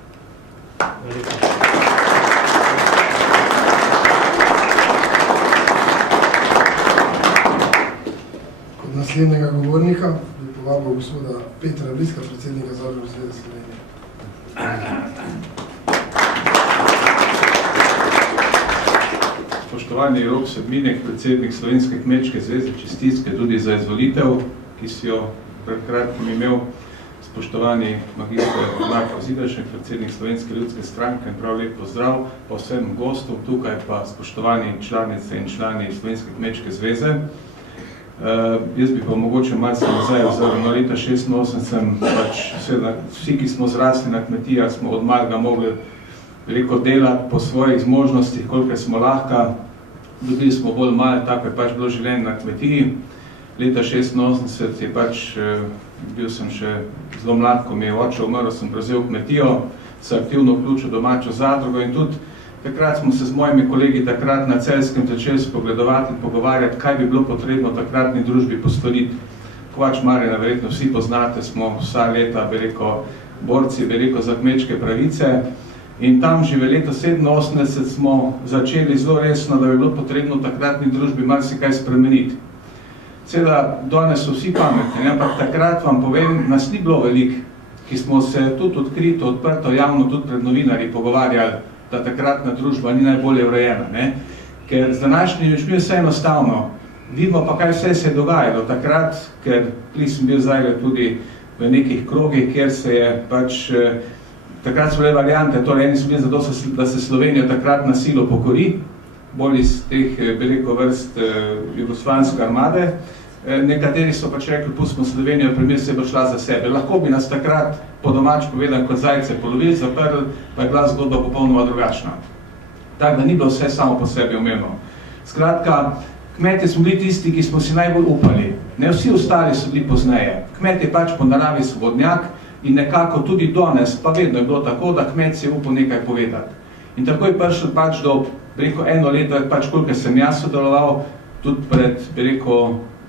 Kot naslednjega govornika bi povabil gospoda Petra Bliska, predsednika Zadružne zveze Slovenije. Spoštovani Rok Sedminek, predsednik Slovenske kmečke zveze, čestitke tudi za izvolitev, ki si jo pred kratkim imel. Spoštovani magister Marko Zidašek, predsednik Slovenske ljudske stranke, prav lep pozdrav pa vsem gostom, tukaj pa spoštovani članice in člani Slovenske kmečke zveze. Jaz bi pa mogoče malce nazaj oziroma leta 86 pač vsi, ki smo zrasli na kmetijah, smo od malega mogli veliko delati po svojih zmožnostih, koliko smo lahko. Dobili smo bolj malo, tako je pač bilo življenje na kmetiji. Leta 86 je pač, bil sem še zelo mlad, ko mi je oče umrl, sem prevzel kmetijo, se aktivno vključil domačo zadrugo in tudi takrat smo se z mojimi kolegi takrat na Celjskem začeli spogledovati in pogovarjati, kaj bi bilo potrebno takratni družbi postoriti. Kovač Marjana verjetno vsi poznate, smo vsa leta borci za kmečke pravice. In tam že v letu 87 smo začeli zelo resno, da bi bilo potrebno takratni družbi marsikaj spremeniti. Seveda, danes so vsi pametni, ampak takrat vam povem, nas ni bilo veliko, ki smo se tudi odkrito, odprto, javno tudi pred novinarji pogovarjali, da takratna družba ni najbolje urejena. Ne? Ker z današnjimi ljudmi je vse enostavno. Vidimo pa, kaj vse se je dogajalo takrat, ker sem bil zdaj tudi v nekih krogih, kjer se je pač takrat so bile variante, torej eni so bili zato, da se Slovenijo takrat na silo pokori, bolj iz teh vrst jugoslovanske armade. Nekateri so pač rekli, pustimo Slovenijo, primer se bo šla za sebe. Lahko bi nas takrat, po domač povedan, kot zajce polovili, zaprli, pa je bila zgodba popolnoma drugačna. Tako da ni bilo vse samo po sebi umevno. Skratka, kmetje smo bili tisti, ki smo si najbolj upali. Ne vsi ostali so bili pozneje. Kmet je pač po naravi svobodnjak, in nekako tudi danes, pa vedno je bilo tako, da kmet si je upal nekaj povedati. In tako je prišel pač do, eno leto, pač koliko sem jaz sodeloval, tudi pred,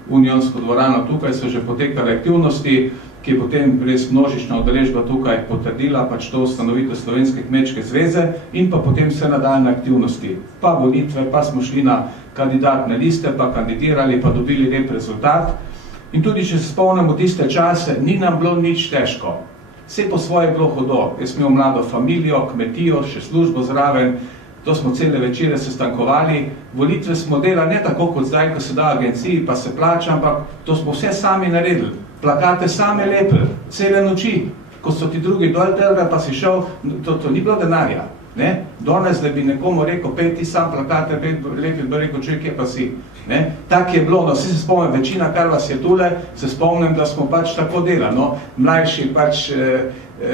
Unionsko dvorano, tukaj so že potekale aktivnosti, ki je potem res množična udeležba tukaj potrdila, pač to ustanovitev Slovenske kmečke zveze in pa potem vse nadaljne aktivnosti. Pa volitve, pa smo šli na kandidatne liste, pa kandidirali, pa dobili lep rezultat. In tudi, če se spomnimo tiste čase, ni nam bilo nič težko. Vse po svoje bilo hudo. Jaz imel mlado familijo, kmetijo, še službo zraven, to smo cele večere sestankovali. Volitve smo delali ne tako kot zdaj, ko se da agenciji, pa se plača, ampak to smo vse sami naredili. Plakate same lepili, cele noči. Ko so ti drugi dol trgali, pa si šel, to ni bilo denarja. Danes, da bi nekomu rekel, pej ti sam plakate lepili, bi rekel, čuj, kje pa si. Tak je bilo, vsi se spomnim, večina, kar vas je tule, se spomnim, da smo pač tako delali. Mlajši pač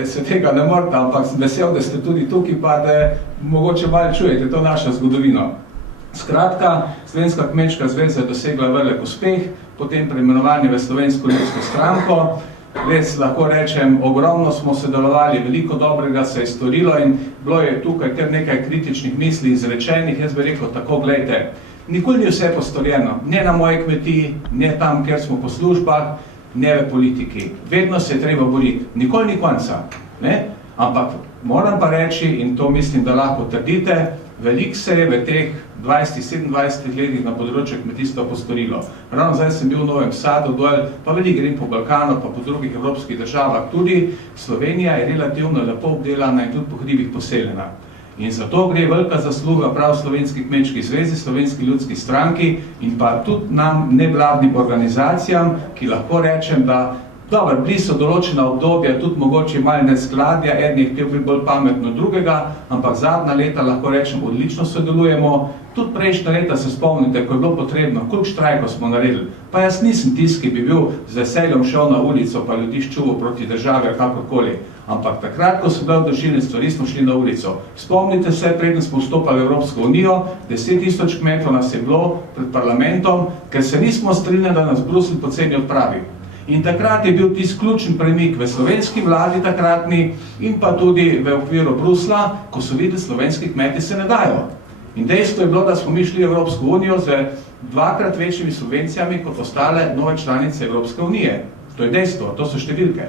se tega ne morate, ampak sem vesel, da ste tudi tukaj, pa da mogoče malo čujete to našo zgodovino. Skratka, Slovenska kmečka zveza je dosegla velik uspeh, potem preimenovanje v Slovensko ljudsko stranko. Res lahko rečem, ogromno smo sodelovali, veliko dobrega se je storilo in bilo je tukaj kar nekaj kritičnih misli izrečenih. Jaz bi rekel tako, gledajte, nikoli ni vse postorjeno, ne na moji kmetiji, ne tam, kjer smo po službah, ne v politiki. Vedno se je treba boriti, nikoli ni konca. Ampak moram pa reči, in to mislim, da lahko trdite, veliko se je v teh 20-27 letih na področju kmetijstva postorilo. Ravno zdaj sem bil v Novem Sadu dol, pa veliko grem po Balkanu, pa po drugih evropskih državah. Tudi Slovenija je relativno lepo obdelana in tudi po hribih poseljena. In zato gre velika zasluga prav Slovenski kmečki zvezi, Slovenski ljudski stranki in pa tudi nam nevladnim organizacijam, ki lahko rečem, da dobro, bili so določena obdobja, tudi mogoče malo neskladja, eden je htel biti bolj pametno drugega, ampak zadnja leta lahko rečem, odlično sodelujemo. Tudi prejšnja leta se spomnite, ko je bilo potrebno, koliko štrajkov smo naredili. Pa jaz nisem tisti, ki bi bil z veseljem šel na ulico, pa ljudi ščuval proti državi ali kakorkoli. Ampak takrat, ko so bili odločilni stvari, smo šli na ulico. Spomnite se, preden smo vstopali v Evropsko unijo, 10 000 kmetov nas je bilo pred parlamentom, ker se nismo strinjali, da nas Bruselj poceni odpravi. In takrat je bil tisti ključen premik v slovenski vladi takratni in pa tudi v okviru Brusla, ko so videli, slovenski kmeti se ne dajo. In dejstvo je bilo, da smo mi šli v Evropsko unijo z 2-krat večjimi subvencijami kot ostale nove članice Evropske unije. To je dejstvo, to so številke.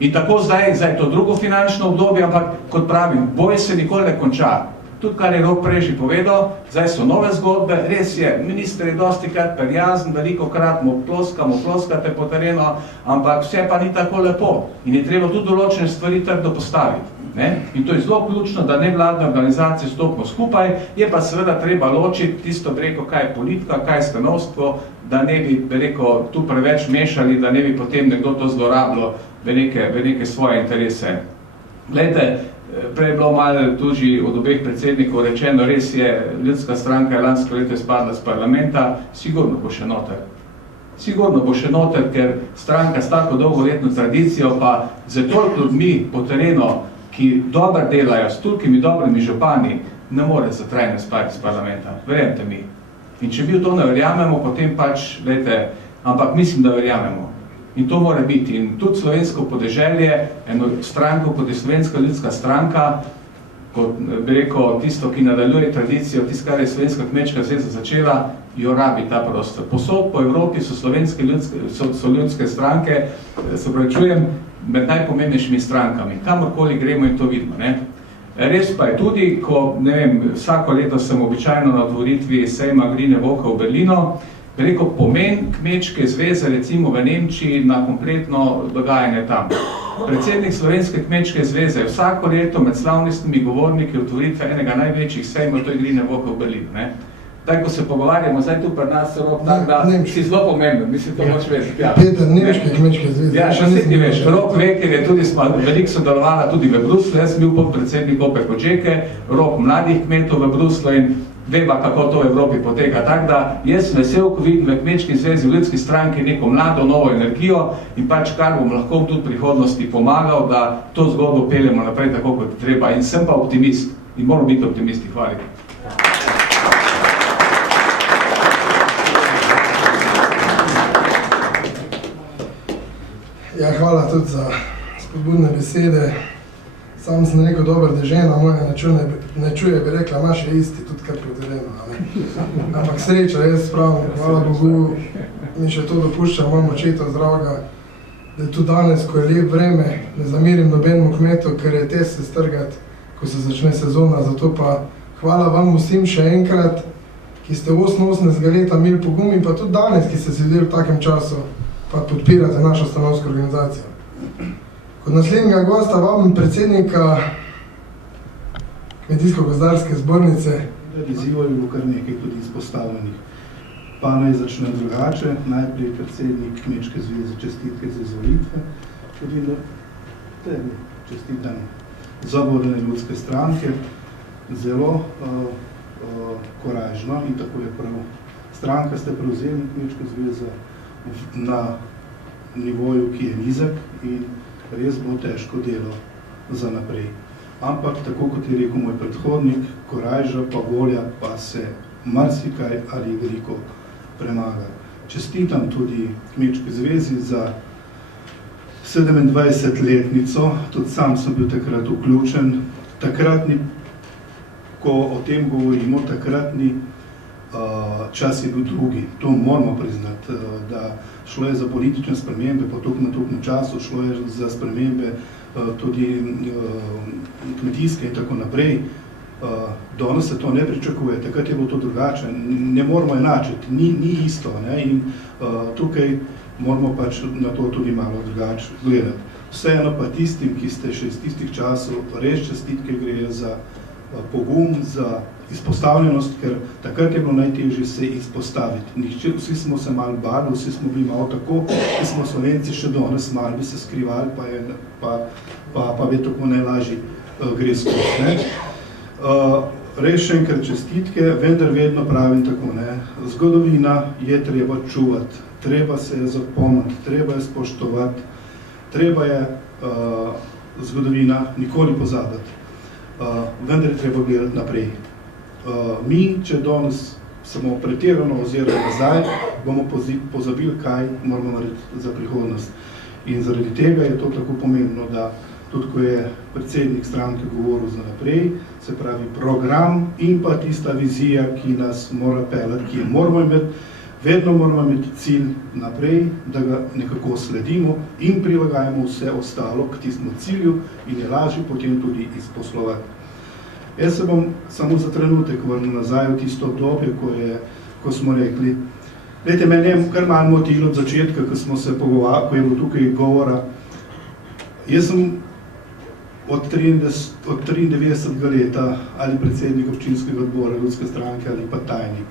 In tako zdaj to drugo finančno obdobje, ampak kot pravim, boj se nikoli ne konča. Tudi kar je Rok prej že povedal, zdaj so nove zgodbe, res je, minister je dosti krat prijazen, veliko krat mu ploskate po terenu, ampak vse pa ni tako lepo in je treba tudi določene stvari trdo postaviti. In to je zelo ključno, da nevladne organizacije stopimo skupaj, je pa seveda treba ločiti tisto, kaj je politika, kaj je stanovstvo, da ne bi tu preveč mešali, da ne bi potem nekdo to zlorabljal v neke svoje interese. Glejte, Prej je bilo malo tudi od obeh predsednikov rečeno, res je, ljudska stranka je lansko leto izpadla z parlamenta, sigurno bo še noter. Sigurno bo še noter, ker stranka s tako dolgoletno tradicijo, pa z toliko ljudmi po terenu, ki dobro delajo, s tolikimi dobrimi župani, ne more za trajno izpati iz parlamenta. Verjemite mi. In če mi v to ne verjamemo, potem pač, lejte, ampak mislim, da verjamemo. In to mora biti. In tudi slovensko podeželje, eno stranko, kot je Slovenska ljudska stranka, kot bi rekel, tisto, ki nadaljuje tradicijo, tisto, kar je Slovenska kmečka zveza začela, jo rabi ta prostor. Posod po Evropi so ljudske stranke, se pravičujem, med najpomembnejšimi strankami. Kamorkoli gremo in to vidimo. Ne? Res pa je tudi, ko, ne vem, vsako leto sem običajno na otvoritvi sejma Grine Woche v Berlino, rekel, pomen kmečke zveze, recimo v Nemčiji, na kompletno dogajanje tam. Predsednik Slovenske kmečke zveze vsako leto med slavnostnimi govorniki otvoritve enega največjih sejmov, to je Grine Woche v Berlinu. Ne? Tako, ko se pogovarjamo, zdaj tu pri nas Rok, tak, da si zelo pomemben, mislim, to moč veš. Ja. Peter, Nemške kmečke zveze. Ja, še vse ti veš. Rok ve, ker je tudi veliko sodelovala tudi v Bruslu, jaz sem bil podpredsednik Ope Kočeke, Rok mladih kmetov v Bruslu in veva, kako to v Evropi poteka. Tako da, jaz sem vesel, ko vidim v kmečki zvezi v ljudski stranki neko mlado, novo energijo in pač kar bom lahko tudi v prihodnosti pomagal, da to zgodbo peljemo naprej tako, kot treba. In sem pa optimist. In moram biti optimisti. Hvala. Ja, hvala tudi za spodbudne besede. Sam sem rekel dobro, da žena moja ne čuje, bi rekla, imaš je isti, tudi kar predireno. Ampak sreča, jaz pravim, hvala Bogu, mi še to dopuščam, imam očeta zdravega, da je tu danes, ko je lep vreme, ne zamirim nobenemu kmetu, ker je test se strgati, ko se začne sezona. Zato pa hvala vam vsem še enkrat, ki ste 88 leta imeli pogum in pa tudi danes, ki ste sedeli v takem času, pa podpirate našo stanovsko organizacijo. Kot naslednjega gosta vabim predsednika Kmetijsko-gozdarske zbornice. Izzivov je bilo kar nekaj tudi izpostavljenih. Pa naj začnem drugače. Najprej predsednik Kmečke zveze čestitke za izvolitve. Tudi tebi čestitam za vodenje ljudske stranke. Zelo korajžno in tako je prav. Stranka ste prevzeli Kmečke zveze na nivoju, ki je nizek in res bo težko delo za naprej. Ampak, tako kot je rekel moj predhodnik, korajža pa volja pa se marsikaj ali veliko premaga. Čestitam tudi Kmečki zvezi za 27-letnico, tudi sam sem bil takrat vključen. Takratni, ko o tem govorimo, takratni čas je bil drugi. To moramo priznati, da šlo je za politične spremembe, po toliko času šlo je za spremembe tudi kmetijske in tako naprej. Danes se to ne pričakuje, takrat je bilo to drugače, ne moramo enačiti, ni isto. Ne? In tukaj moramo pač na to tudi malo drugače gledati. Vseeno pa tistim, ki ste še iz tistih časov, res čestitke grejo za pogum, za izpostavljenost, ker takrat je bilo najtežje se izpostaviti. Vsi smo se malo bali, vsi smo bili malo tako, ki smo Slovenci še danes malo bi se skrivali, pa bi tako najlažje gre skozi. Res še enkrat čestitke, vendar vedno pravim tako, ne. Zgodovina je treba čuvati, treba se je zapomniti, treba je spoštovati, treba je zgodovina nikoli pozabiti. Vendar je treba gledati naprej. Mi, če danes samo pretirano oziramo nazaj, bomo pozabili, kaj moramo narediti za prihodnost. In zaradi tega je to tako pomembno, da tudi ko je predsednik stranke govoril za naprej, se pravi program in pa tista vizija, ki nas mora peljati, ki je moramo imeti, vedno moramo imeti cilj naprej, da ga nekako sledimo in prilagajamo vse ostalo k tistemu cilju in je lažje potem tudi izposlovati. Jaz se bom samo za trenutek vrnil nazaj v tisto obdobje, ko smo rekli, glejte, mene je kar malo motilo od začetka, ko smo se pogovarjali, ko je bilo tukaj govora. Jaz sem od 93. leta ali predsednik občinskega odbora ljudske stranke ali pa tajnik.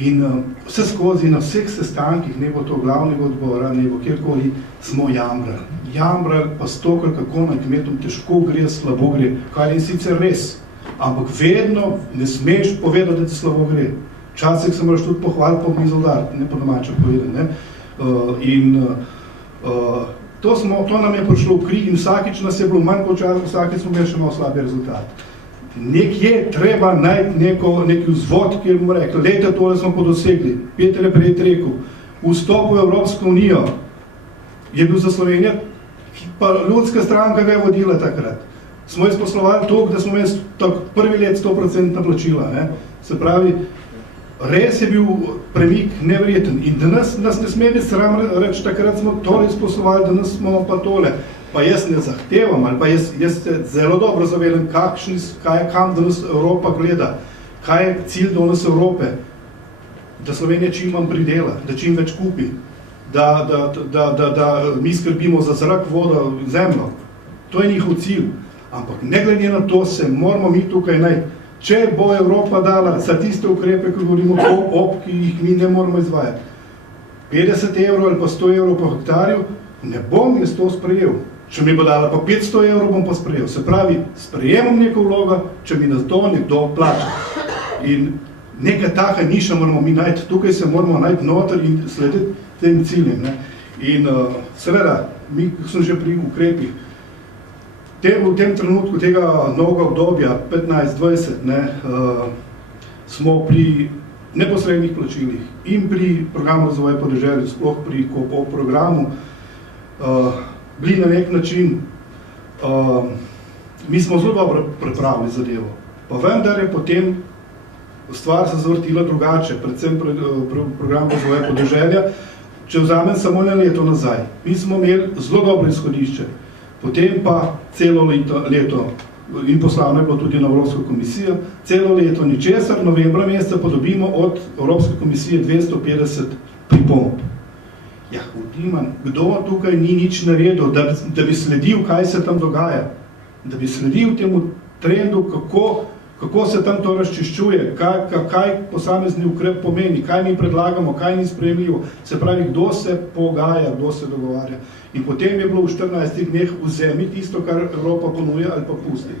In vse skozi na vseh sestankih, ne bo to glavnega odbora, ne bo kjerkoli, smo jamrali. Jamrali pa stokali, kako nam kmetom težko gre, slabo gre, kar je sicer res. Ampak vedno ne smeš povedati, da ti slabo gre. Včasih se moraš tudi pohvaliti po mizoldar, ne po domače povedati. To nam je prišlo v kri in vsakič nas je bilo manj počasno, vsakič smo imeli še malo slabi rezultat. Nekje treba najti neki vzvod, kjer bomo rekli, lejte, tole smo pa dosegli. Peter je prej rekel, vstop v Evropsko unijo je bil za Slovenijo, pa Ljudska stranka ga je vodila takrat. Smo izposlovali toliko, da smo imeli prvi let 100% plačila. Se pravi, res je bil premik neverjeten. In danes nas ne sme biti sram reči, takrat smo tole izposlovali, danes smo pa tole. Pa jaz ne zahtevam, ali pa jaz zelo dobro zavedam, kam danes Evropa gleda, kaj je cilj danes Evrope, da Slovenija čim manj pridela, da čim več kupi, da mi skrbimo za zrak, vodo, zemljo. To je njihov cilj. Ampak ne glede na to se moramo mi tukaj najti. Če bo Evropa dala za tiste ukrepe, ko govorimo ki jih mi ne moramo izvajati, 50 € ali pa 100 € po hektarju, ne bom jaz to sprejel. Če mi bo dala pa 500 €, bom pa sprejel. Se pravi, sprejemam neko vlogo, če mi na to nekdo plača. In neka taka niša moramo mi najti, tukaj se moramo najti noter in slediti tem ciljem. In seveda, mi smo že pri ukrepih. V tem trenutku tega novega obdobja, 15-20, smo pri neposrednih plačilih in pri programu razvoja podeželja, sploh pri programu, bili na nek način, mi smo zelo dobro pripravili zadevo. Pa vendar je potem stvar se zavrtila drugače, predvsem program razvoja podeželja, če vzamem samo na leto nazaj. Mi smo imeli zelo dobro izhodišče. Potem pa celo leto, in poslano je bilo tudi na Evropsko komisijo, celo leto ničesar, novembra meseca pa dobimo od Evropske komisije 250 pripomb. Ja, Diman, kdo tukaj ni nič naredil, da bi sledil, kaj se tam dogaja, da bi sledil temu trendu, kako se tam to razčiščuje, kaj posamezni ukrep pomeni, kaj mi predlagamo, kaj ni sprejemljivo, se pravi, kdo se pogaja, kdo se dogovarja. In potem je bilo v 14 dneh vzemi tisto, kar Evropa ponuja ali pa pusti.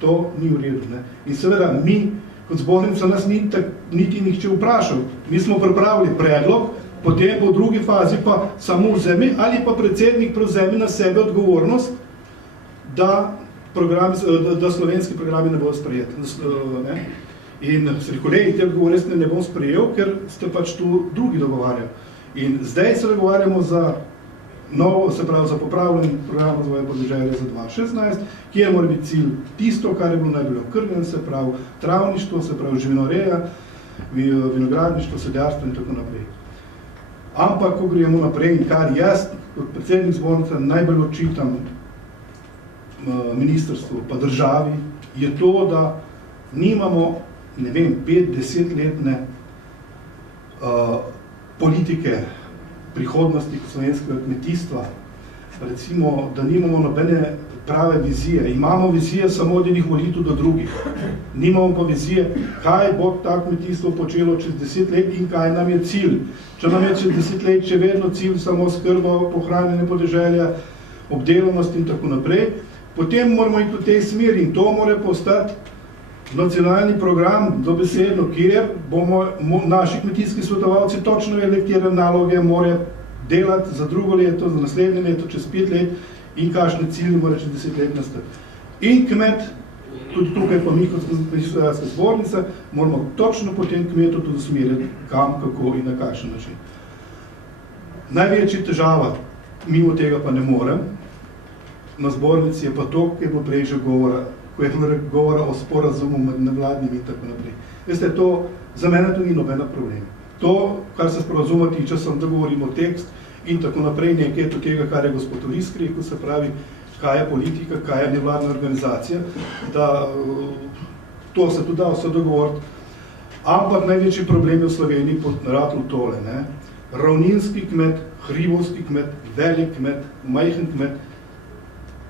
To ni v redu. In seveda, mi, kot zbornica, nas niti nihče vprašal. Mi smo pripravili predlog, potem po drugi fazi pa samo vzemi ali pa predsednik prevzemi na sebe odgovornost, da slovenski programi ne bodo sprejeti. In se kolegi, te odgovornosti ne bom sprejel, ker ste pač tu drugi dogovarjali. In zdaj se dogovarjamo za novo, se pravi za popravljen program razvoja podeželja za 2016, kjer mora biti cilj tisto, kar je bilo najbolj okrnjeno, se pravi travništvo, se pravi živinoreja, vinogradništvo, sadjarstvo in tako naprej. Ampak, ko gremo naprej in kar jaz, kot predsednik zbornice, najbolj očitam ministrstvu pa državi, je to, da nimamo, ne vem, 5-10-letne politike prihodnosti slovenskega kmetijstva, recimo, da nimamo nobene prave vizije. Imamo vizije samo od enih volitev do drugih. Nimamo pa vizije, kaj bo ta kmetijstvo počelo čez 10 let in kaj nam je cilj. Če nam je čez 10 let še vedno cilj samo skrba, pohranjanje podeželja, obdelanost in tako naprej, potem moramo iti v tej smeri in to mora postati nacionalni program dobesedno, kjer bomo naši kmetijski svetovalci točno vedeli, katere naloge morajo delati za drugo leto, za naslednje leto, čez 5 let in kakšne cilje mora čez 10 let nastati. In kmet, tudi tukaj pa mi kot kmetijska zbornica, moramo točno po tem kmetu tudi usmeriti, kam, kako in na kakšen način. Največja težava, mimo tega pa ne morem, na zbornici je pa to, ki je bilo prej že govora, ko je govora o sporazumu med nevladnimi in tako naprej. Veste, to za mene to ni nobena problema. To, kar se sporazuma tiče, sem da govorimo tekst in tako naprej, nekaj od tega, kar je gospod Olisk rekel, se pravi, kaj je politika, kaj je nevladna organizacija, da to se tudi da vse dogovoriti. Ampak največji problem je v Sloveniji ratlo tole. Ravninski kmet, hribovski kmet, velik kmet, majhen kmet,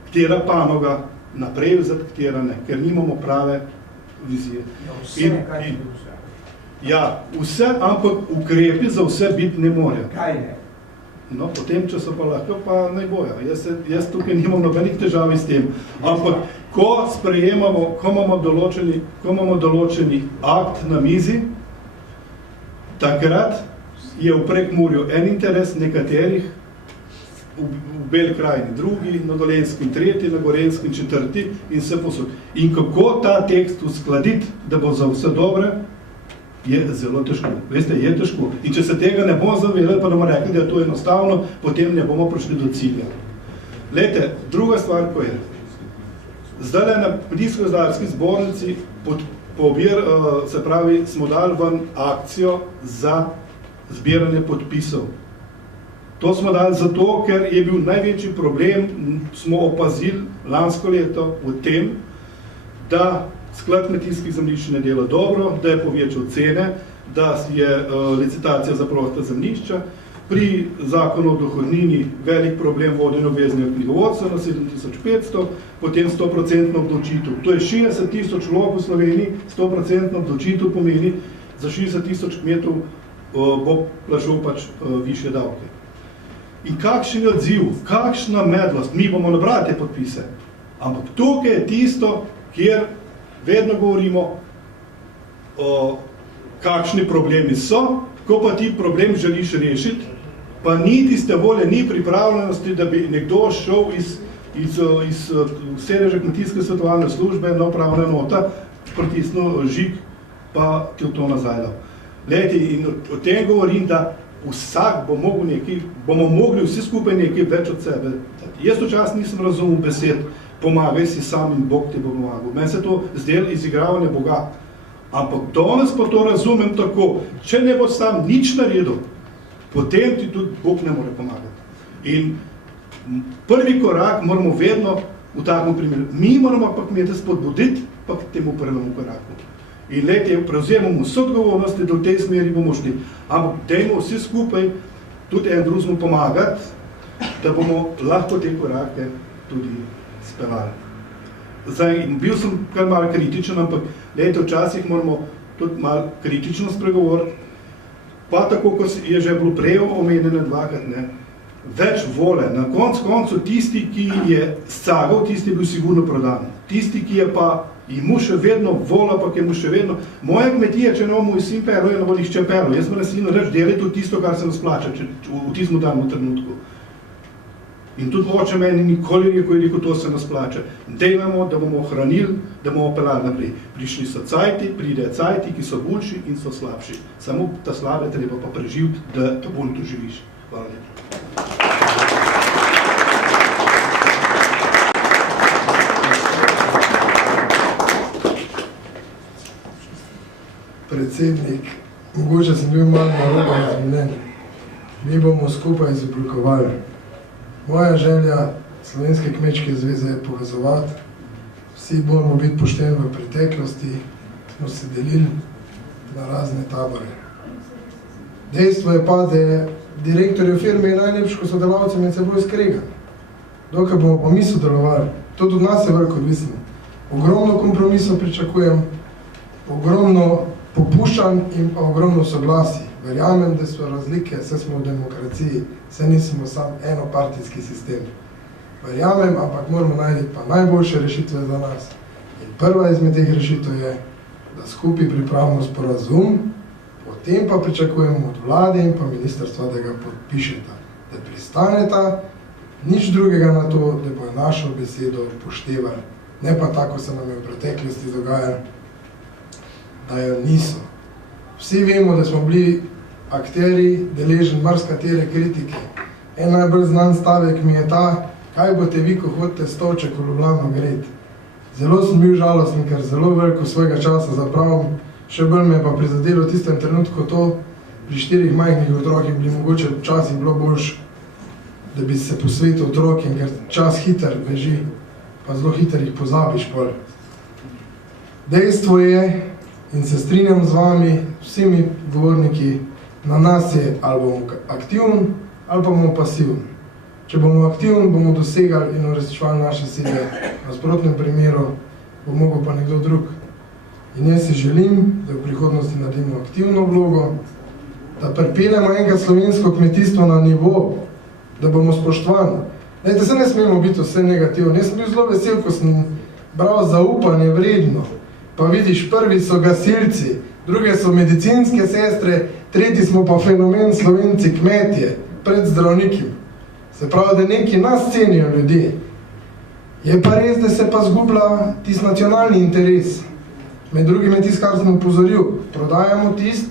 katera panoga, naprej vzeti, katera ne, ker nimamo prave vizije. Ja, vse, ampak ukrepi za vse biti ne morejo. Kaj ne? No, potem, če so pa lahko, pa ne bojo. Jaz tukaj nimam nobenih težav s tem. Ampak, ko sprejemamo, ko imamo določeni akt na mizi, takrat je v Prekmurju en interes, nekaterih v Beli krajini drugi, na Dolenjskem tretji, na Gorenjskem četrti in vse posod. In kako ta tekst uskladiti, da bo za vse dobre, je zelo težko. Veste, je težko. In če se tega ne bomo zavedali, pa bomo rekli, da je to enostavno, potem ne bomo prišli do cilja. Glejte, druga stvar, ko je. Zdaj na Kmetijsko-gozdarski zbornici se pravi, smo dali ven akcijo za zbiranje podpisov. To smo dali zato, ker je bil največji problem, smo opazili lansko leto v tem, da sklad kmetijskih zemljišč ne dela dobro, da je povečal cene, da je licitacija za prosta zemljišča, pri zakonu o dohodnini velik problem vodenja obveznega knjigovodstva na 7500, potem 100% obdavčitev. To je 60 000 vlog v Sloveniji, 100% obdavčitev pomeni, za 60 000 kmetov bo plačal pač višje davke. In kakšen je odziv, kakšna medlost, mi bomo nabrali te podpise, ampak tukaj je tisto, kjer vedno govorimo o kakšni problemi so, ko pa ti problem želiš rešiti, pa ni tiste volje, ni pripravljenosti, da bi nekdo šel iz sedeža kmetijske svetovalne službe na upravna enota, pritisnil žig, pa ti v to nazaj dal. Glejte, in o tem govorim, da vsak bo mogel nekaj, bomo mogli vsi skupaj nekaj več od sebe. Jaz včasih nisem razumel besed, pomagaj si sam in Bog ti bo pomagal. Meni se to zdelo izigravanje Boga. Ampak danes pa to razumem tako, če ne bo sam nič naredil, potem ti tudi Bog ne more pomagati. In prvi korak moramo vedno v takem primeru. Mi moramo pa kmete spodbuditi pa k temu prvemu koraku. In lejte, prevzemamo vse odgovornosti, da v tej smeri bomo šli. Ampak dajmo vsi skupaj tudi en drugemu pomagati, da bomo lahko te korake tudi speljali. Zdaj, bil sem kar malo kritičen, ampak lejte, včasih moramo tudi malo kritično spregovoriti, pa tako, kot je že bilo prej omenjeno dvakrat, ne, več vole. Na koncu tisti, ki je scagal, tisti je bil sigurno prodan. Tisti, ki je pa imu še vedno vola, pa ki mu še vedno... Moja kmetija, če ne bomo vsi perlo, je ne bo nihče perlo. Jaz me nasilno reč delati tudi tisto, kar se nas plača v tistem danem trenutku. In tudi oče meni nikoli je rekel, to se nas plača. Delamo, da bomo ohranili, da bomo pelali naprej. Prišli so cajti, pride cajti, ki so boljši in so slabši. Samo ta slabe treba pa preživiti, da to bolj doživiš. Hvala lepa. Predsednik, mogoče sem bil malo narobe razumljen. Mi bomo skupaj izoblikovali. Moja želja Slovenske kmečke zveze je povezovati. Vsi moramo biti pošteni v preteklosti, smo se delili na razne tabore. Dejstvo je pa, da je direktorjev firme in najlepško sodelavci med seboj skregani. Dokaj bomo pa mi sodelovali, to tudi nas je veliko odvisno. Ogromno kompromisov pričakujem, ogromno popuščanj in pa ogromno soglasij. Verjamem, da so razlike, vse smo v demokraciji, vse nismo sam enopartijski sistem. Verjamem, ampak moramo najti pa najboljše rešitve za nas. In prva izmed teh rešitev je, da skupaj pripravimo sporazum, potem pa pričakujemo od vlade in pa ministrstva, da ga podpišeta, da pristaneta, nič drugega na to, da bojo našo besedo upoštevali. Ne pa tako se nam je v preteklosti dogajalo, da jo niso. Vsi vemo, da smo bili akteri deležni marskatere kritike. En najbolj znan stavek mi je ta, kaj boste vi, ko hodite stolček v Ljubljano gret. Zelo sem bil žalosten, ker zelo veliko svojega časa zapravim, še bolj me je pa prizadelo v tistem trenutku to, pri 4 majhnih otrokih bi mogoče včasih bilo boljše, da bi se posvetil otrokom, ker čas hiter beži, pa zelo hiter jih pozabiš pol. Dejstvo je, in se strinjam z vami, vsemi govorniki, na nas je ali bomo aktivni, ali pa bomo pasivni. Če bomo aktivni, bomo dosegali in uresničevali naše cilje. V nasprotnem primeru bo mogel pa nekdo drug. In jaz si želim, da v prihodnosti naredimo aktivno vlogo, da pripeljemo enkrat slovensko kmetijstvo na nivo, da bomo spoštovani. Dajte, se ne smemo biti vse negativno. Jaz sem bil zelo vesel, ko sem bral zaupanje vredno. Pa vidiš, prvi so gasilci, druge so medicinske sestre, tretji smo pa fenomen Slovenci kmetje, pred zdravniki. Se pravi, da neki nas cenijo ljudje. Je pa res, da se pa zgublja tisti nacionalni interes. Med drugim je tisto, kar sem upozoril. Prodajamo tisto,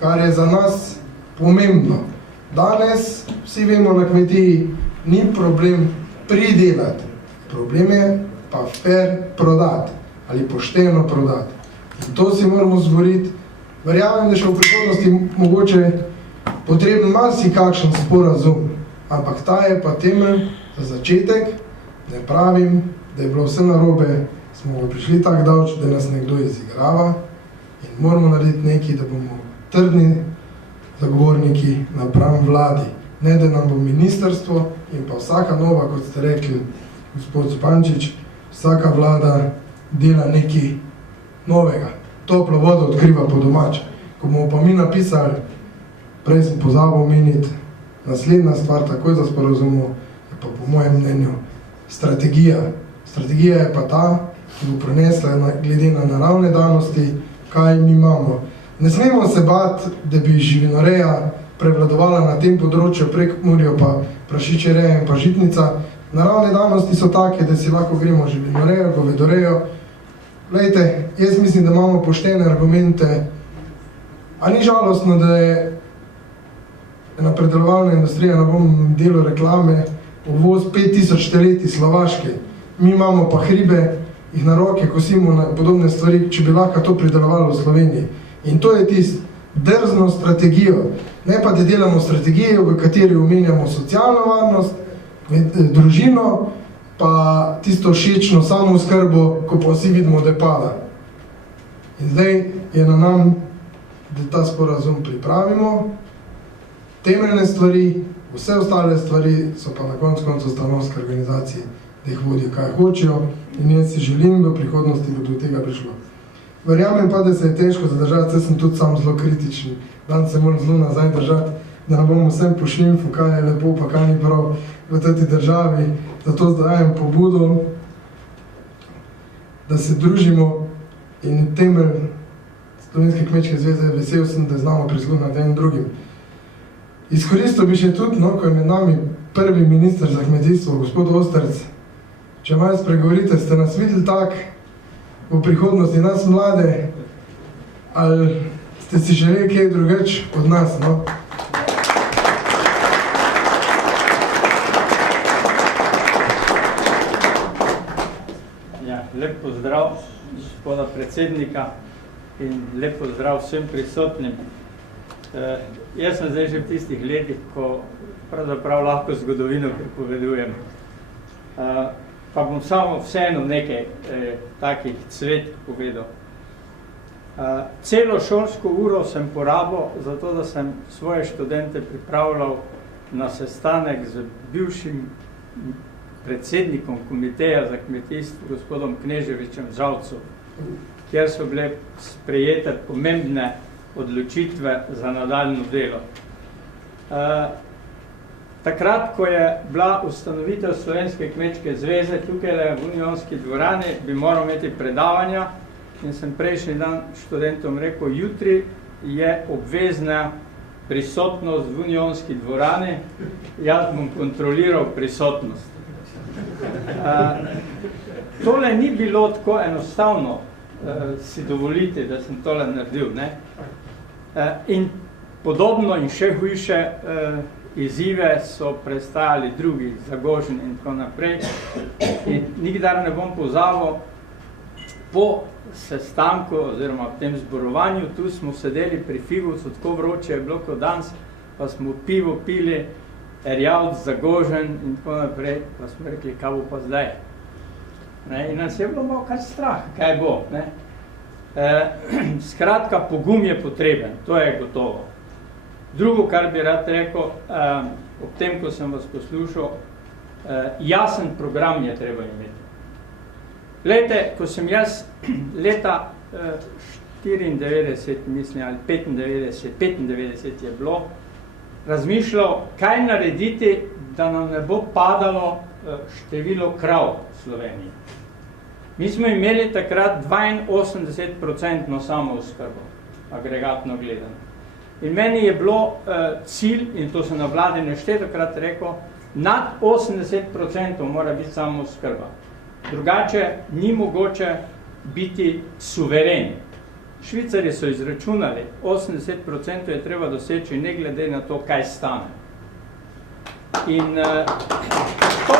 kar je za nas pomembno. Danes, vsi vemo na kmetiji, ni problem pridelati. Problem je pa fair prodati ali pošteno prodati. In to si moramo zboriti. Verjamem, da še v prihodnosti mogoče potreben marsikakšen sporazum, ampak ta je pa temelj za začetek. Ne pravim, da je bilo vse narobe, smo prišli tako daleč, da nas nekdo izigrava in moramo narediti nekaj, da bomo trdni zagovorniki napram vladi. Ne, da nam bo ministrstvo in pa vsaka nova, kot ste rekli, gospod Zupančič, vsaka vlada dela nekaj novega. Toplo vodo odkriva po domače. Ko bomo pa mi napisali, prej sem pozabil omeniti, naslednja stvar, takoj za sporazumu, je pa po mojem mnenju strategija. Strategija je pa ta, ki bo prenesla glede na naravne danosti, kaj mi imamo. Ne smemo se bati, da bi živinoreja prevladovala na tem področju, prek Murjo pa prašičereja in pa žitnica. Naravne danosti so take, da si lahko gremo živinorejo, govedorejo. Glejte, jaz mislim, da imamo poštene argumente. A ni žalostno, da je ena predelovalna industrija, ne bom delo reklame, uvoz 5000 teleti Slovaške. Mi imamo pa hribe, jih na roke kosimo na podobne stvari, če bi lahko to pridelovalo v Sloveniji. In to je tisto drzno strategijo. Ne pa, da delamo strategijo, v kateri omenjamo socialno varnost, družino, pa tisto všečno samooskrbo, ko pa vsi vidimo, da pada. In zdaj je na nam, da ta sporazum pripravimo, temeljne stvari, vse ostale stvari so pa na koncu stanovske organizacije, da jih vodijo, kaj hočejo, in jaz si želim, v prihodnosti bo do tega prišlo. Verjamem pa, da se je težko zadržati, sem tudi sam zelo kritičen, dan se moram zelo nazaj držati, da ne bomo vsem pošlimfu, kaj je lepo, pa kaj ni prav v tej državi, zato dajem pobudo, da se družimo in temelj Slovenske kmečke zveze, vesel sem, da znamo prisluhniti en drugim. Izkoristil bi še tudi, ko je med nami prvi minister za kmetijstvo, gospod Osterc, če malo spregovorite, ste nas videli tak v prihodnosti nas mlade, ali ste si želeli kaj drugač od nas, no? Ja, lep pozdrav gospoda predsednika in lep pozdrav vsem prisotnim. Jaz sem zdaj že v tistih letih, ko pravzaprav lahko zgodovino pripovedujem. Pa bom samo vseeno nekaj takih cvetk povedal. Celo šolsko uro sem porabil, zato da sem svoje študente pripravljal na sestanek z bivšim predsednikom komiteja za kmetijstvo, gospodom Kneževičem Žalcu, kjer so bile sprejete pomembne odločitve za nadaljno delo. Takrat, ko je bila ustanovitev Slovenske kmečke zveze, tukaj v Unionski dvorani, bi moral imeti predavanja in sem prejšnji dan študentom rekel, jutri je obvezna prisotnost v Unionski dvorani, jaz bom kontroliral prisotnost. Tole ni bilo tako enostavno, si dovolite, da sem tole naredil, ne? In podobno in še hujše izzive so prestajali drugi, Zagožen in tako naprej. In nikdar ne bom pozabil, po sestanku oziroma v tem zborovanju, tu smo sedeli pri Figovcu, tako vroče je bilo kot danes, pa smo pivo pili, Erjavc, Zagožen in tako naprej, pa smo rekli, kaj bo pa zdaj. In nas je bilo malo kar strah, kaj bo. Skratka, pogum je potreben, to je gotovo. Drugo, kar bi rad rekel, ob tem, ko sem vas poslušal, jasen program je treba imeti. Glejte, ko sem jaz leta 94, mislim, ali 95 je bilo, razmišljal, kaj narediti, da nam ne bo padalo število krav v Sloveniji. Mi smo imeli takrat 82% samooskrbo, agregatno gledano. In meni je bilo cilj, in to sem na vladi neštetokrat rekel, nad 80% mora biti samooskrba. Drugače ni mogoče biti suveren. Švicarji so izračunali, 80% je treba doseči ne glede na to, kaj stane. In to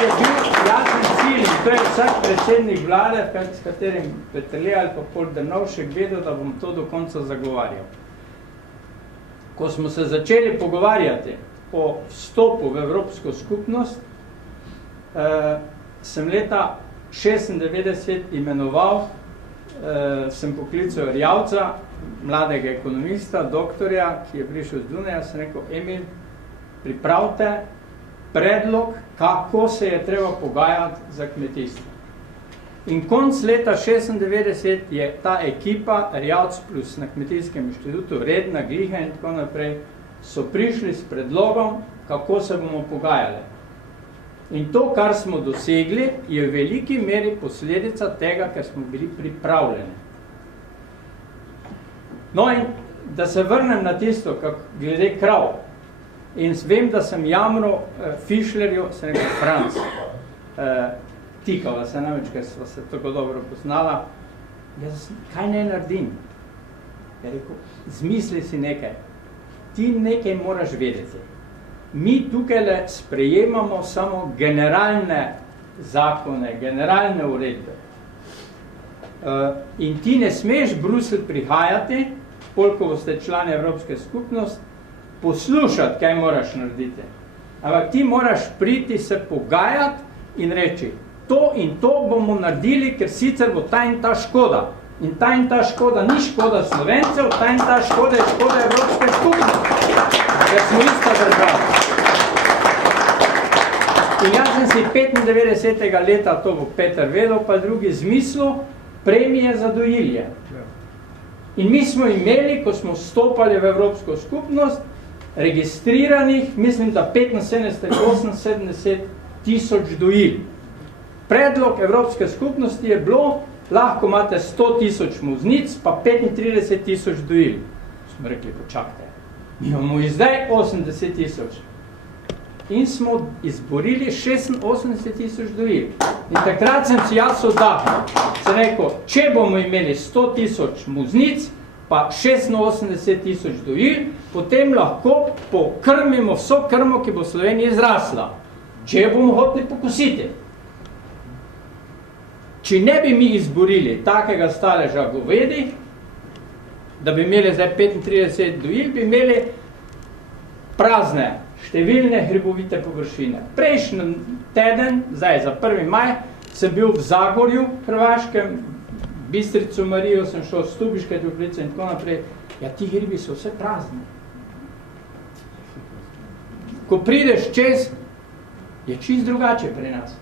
je bil jasen cilj, in to je vsak predsednik vlade, s katerim Peterle ali pa Pol Drnovšek vedel, da bom to do konca zagovarjal. Ko smo se začeli pogovarjati o vstopu v Evropsko skupnost, sem leta 96 imenoval, sem poklical Erjavca, mladega ekonomista, doktorja, ki je prišel z Dunaja, sem rekel, Emil, pripravite predlog, kako se je treba pogajati za kmetijstvo. In konc leta 96 je ta ekipa, Erjavc plus na Kmetijskem inštitutu, Redna, Gliha in tako naprej, so prišli s predlogom, kako se bomo pogajali. In to, kar smo dosegli, je v veliki meri posledica tega, ker smo bili pripravljeni. No in da se vrnem na tisto, glede krav. In vem, da sem jamro Fischlerju, sem rekel, Franc, tikala se namreč, ker sva se tako dobro poznala, jaz, kaj ne naredim? Je rekel, zmisli si nekaj. Ti nekaj moraš vedeti. Mi tukaj sprejemamo samo generalne zakone, generalne uredbe. In ti ne smeš Bruselj prihajati, koliko ste člani Evropske skupnosti, poslušati, kaj moraš narediti. Ampak ti moraš priti se pogajati in reči, to in to bomo naredili, ker sicer bo ta in ta škoda. In ta škoda ni škoda Slovencev, ta in ta škoda je škoda Evropske skupnosti. Ker smo ista država. In jaz sem si 95. leta, to bo Peter vedel, pa drugi zmislil, premije za dojilje. In mi smo imeli, ko smo vstopali v Evropsko skupnost, registriranih, mislim, da 75-78 tisoč dojil. Predlog Evropske skupnosti je bilo, lahko imate 100 tisoč muznic, pa 35 tisoč dojil. Smo rekli, počakajte. Mi imamo zdaj 80 tisoč. In smo izborili 86 tisoč dojil. In takrat sem si jaz oddahnil. Sem rekel, če bomo imeli 100 tisoč muznic, pa 86 tisoč dojil, potem lahko pokrmimo vso krmo, ki bo v Sloveniji izrasla. Če bomo hoteli pokositi. Če ne bi mi izborili takega staleža govedi, da bi imeli zdaj 35 dojil, bi imeli prazne, številne hribovite površine. Prejšnji teden, zdaj za 1. maj, sem bil v Zagorju, Hrvaškem, Bistrico Marijo, sem šel v Stubiške Toplice in tako naprej. Ja, ti hribi so vse prazni. Ko prideš čez, je čist drugače pri nas.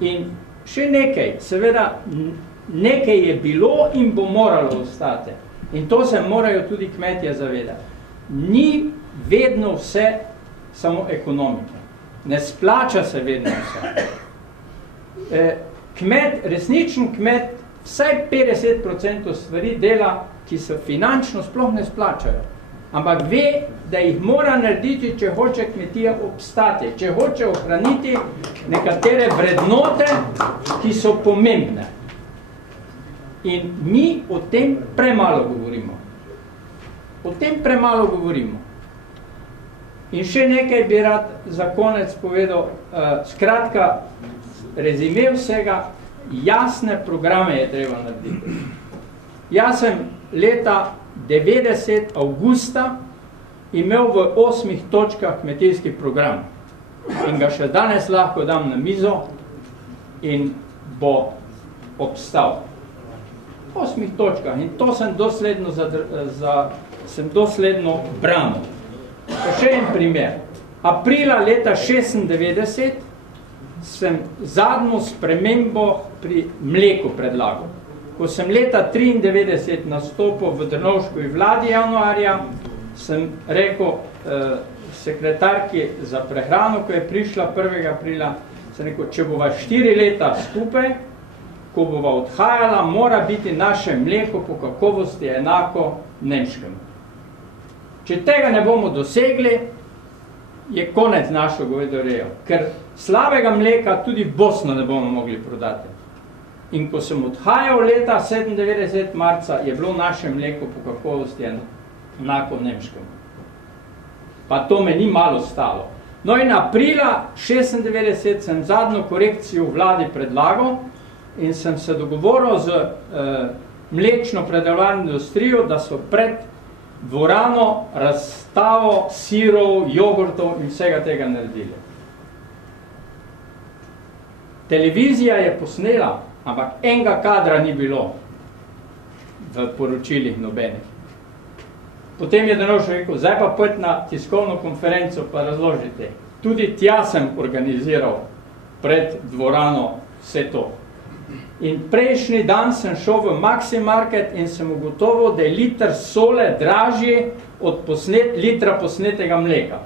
In še nekaj, seveda, nekaj je bilo in bo moralo ostati. In to se morajo tudi kmetje zavedati. Ni vedno vse samo ekonomika. Ne splača se vedno vse. Kmet, resničen kmet, vsaj 50% stvari dela, ki se finančno sploh ne splačajo. Ampak ve, da jih mora narediti, če hoče kmetija obstati, če hoče ohraniti nekatere vrednote, ki so pomembne. In mi o tem premalo govorimo. O tem premalo govorimo. In še nekaj bi rad za konec povedal. Skratka, rezime vsega, jasne programe je treba narediti. Jaz sem leta 90. avgusta imel v 8 točkah kmetijski program. In ga še danes lahko dam na mizo in bo obstal. 8 točkah. In to sem dosledno branil. Pa še en primer. Aprila leta 96 sem zadnjo spremembo pri mleku predlagal. ko sem leta 1993 nastopil v Drnovškovi vladi januarja, sem rekel sekretarki za prehrano, ko je prišla 1. aprila, sem rekel, če bova 4 leta skupaj, ko bova odhajala, mora biti naše mleko po kakovosti enako nemškemu. Če tega ne bomo dosegli, je konec našo govedorejo, ker slabega mleka tudi v Bosno ne bomo mogli prodati. In ko sem odhajal leta 97. marca, je bilo naše mleko po kakovosti enako nemškemu. Pa to me ni malo stalo. No in aprila 96 sem zadnjo korekcijo v vladi predlagal in sem se dogovoril z mlečno predelovalno industrijo, da so pred dvorano razstavo sirov, jogurtov in vsega tega naredili. Televizija je posnela, ampak enega kadra ni bilo v poročilih nobenih. Potem je Drnovšek rekel, zdaj pa pojdi na tiskovno konferenco pa razložite. Tudi tja sem organiziral pred dvorano vse to. In prejšnji dan sem šel v Maxi Market in sem ugotovil, da je liter sole dražji od litra posnetega mleka.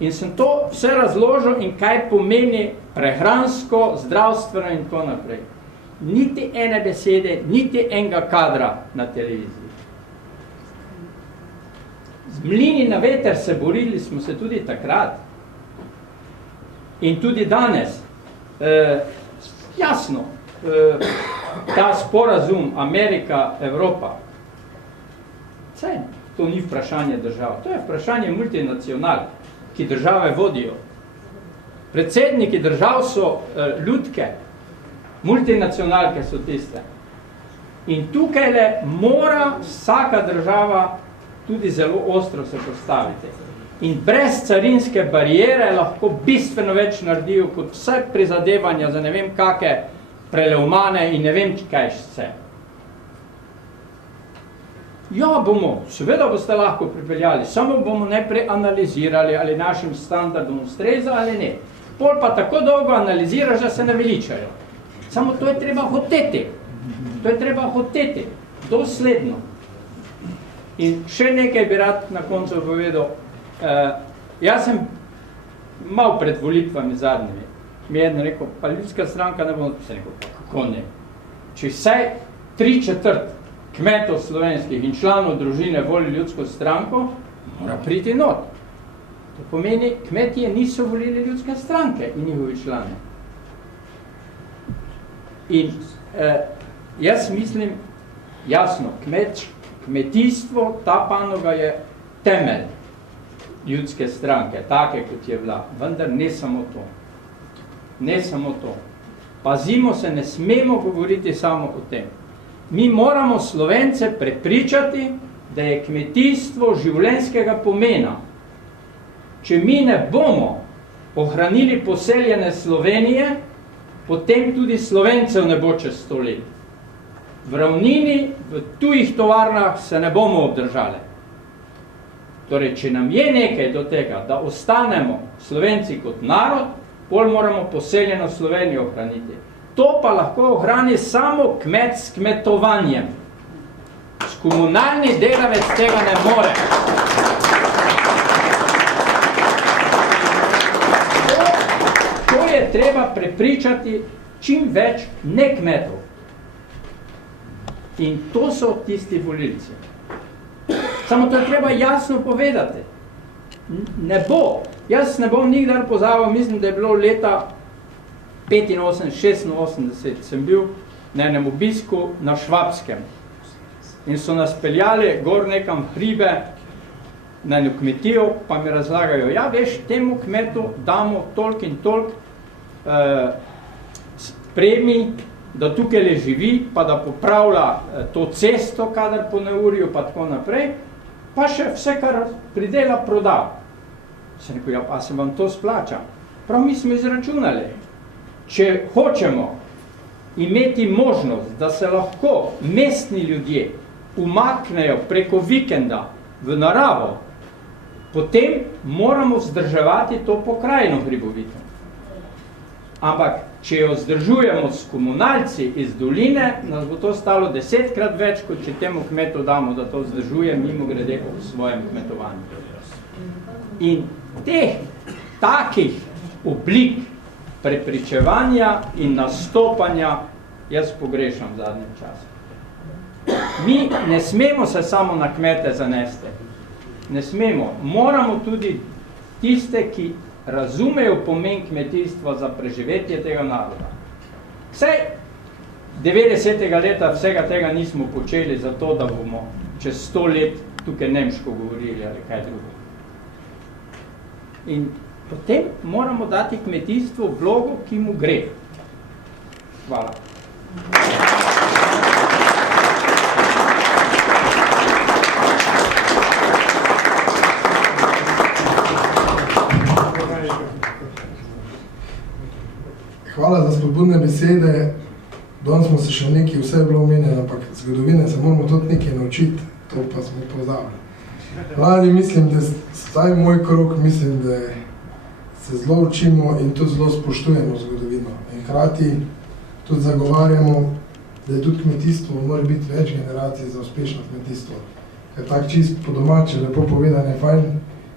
In sem to vse razložil in kaj pomeni prehransko, zdravstveno in tako naprej. Niti ene besede, niti enega kadra na televiziji. Z mlini na veter se borili smo se tudi takrat. In tudi danes. Jasno, ta sporazum Amerika-Evropa, vse, to ni vprašanje držav, to je vprašanje multinacionalk, ki države vodijo. Predsedniki držav so ljudke, multinacionalke so tiste. In tukaj mora vsaka država tudi zelo ostro se postaviti. In brez carinske barijere lahko bistveno več naredijo kot vse prizadevanja za ne vem kake prelevmane in ne vem kaj vse. Ja, seveda boste lahko pripeljali, samo bomo najprej analizirali, ali našim standardom ustreza ali ne. Pol pa tako dolgo analiziraš, da se naveličajo. Samo to je treba hoteti. To je treba hoteti. Dosledno. In še nekaj bi rad na koncu povedal. Jaz sem mal pred volitvami zadnjimi. Mi je eden rekel, pa ljudska stranka ne bo, se rekel, pa kako ne. Če vsaj 3/4 kmetov slovenskih in članov družine voli ljudsko stranko, mora priti not. To pomeni, kmetije niso volili ljudske stranke in njihovi člani. In jaz mislim, jasno, kmetijstvo, ta panoga je temelj ljudske stranke, take kot je bila, vendar ne samo to. Ne samo to. Pazimo se, ne smemo govoriti samo o tem. Mi moramo Slovence prepričati, da je kmetijstvo življenjskega pomena. Če mi ne bomo ohranili poseljene Slovenije, potem tudi Slovencev ne bo čez 100 let. V ravnini, v tujih tovarnah se ne bomo obdržali. Torej, če nam je nekaj do tega, da ostanemo Slovenci kot narod, pol moramo poseljeno Slovenijo ohraniti. To pa lahko ohrani samo kmet s kmetovanjem. Komunalni delavec tega ne more. To je treba prepričati čim več nekmetov. In to so tisti volilci. Samo to je treba jasno povedati. Ne bo. Jaz ne bom nikdar pozabil, mislim, da je bilo leta 85-86 sem bil na enem obisku na Švabskem. In so nas peljali gor nekam hribe na eno kmetijo, pa mi razlagajo, ja, veš, temu kmetu damo toliko in toliko premij, da tukaj le živi, pa da popravlja to cesto, kadar po neurju, pa tako naprej, pa še vse, kar pridela, proda. Sem rekel, ja, pa se vam to splača. Prav mi smo izračunali. Če hočemo imeti možnost, da se lahko mestni ljudje umaknejo preko vikenda v naravo, potem moramo vzdrževati to pokrajino hribovito. Ampak, če jo zdržujemo s komunalci iz doline, nas bo to stalo 10-krat več, kot če temu kmetu damo, da to zdržuje mimo grede v svojem kmetovanju. In teh takih oblik prepričevanja in nastopanja jaz pogrešam v zadnjem času. Mi ne smemo se samo na kmete zanesti. Ne smemo. Moramo tudi tiste, ki razumejo pomen kmetijstva za preživetje tega naroda. Vsej 90. leta vsega tega nismo počeli zato, da bomo čez 100 let tukaj nemško govorili ali kaj drugo. In potem moramo dati kmetijstvu vlogo, ki mu gre. Hvala. Hvala za spodbudne besede. Danes smo se še nekaj, vse je bilo omenjeno, ampak zgodovine se moramo tudi nekaj naučiti, to pa smo pozabili. Mladi, mislim, da vsaj moj krog, mislim, da se zelo učimo in tudi zelo spoštujemo zgodovino. In hkrati tudi zagovarjamo, da je tudi kmetijstvo, mora biti več generacij za uspešno kmetijstvo. Ker tak čist po domače, lepo povedan je fajn,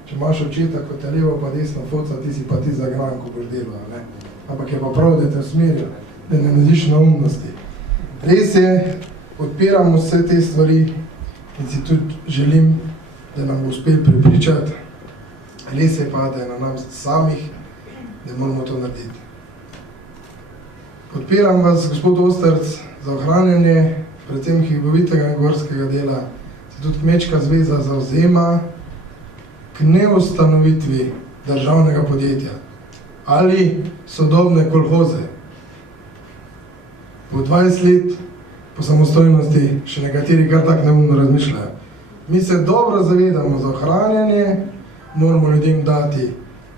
če imaš očeta, kot je levo pa desno foca, ti si pa ti zagran, ko boš delal, ne? Ampak je pa prav, da te usmerijo, da ne narediš neumnosti. Res je, odpiramo vse te stvari in si tudi želim, da nam bo uspel prepričati. Res je pa, da je na nas samih, da moramo to narediti. Podpiram vas, gospod Ostrc, za ohranjanje predvsem hribovitega in gorskega dela. Se tudi Kmečka zveza zavzema k neustanovitvi državnega podjetja ali sodobne kolhoze. Po 20 let po samostojnosti še nekateri kar tak neumno razmišljajo. Mi se dobro zavedamo za ohranjanje, moramo ljudem dati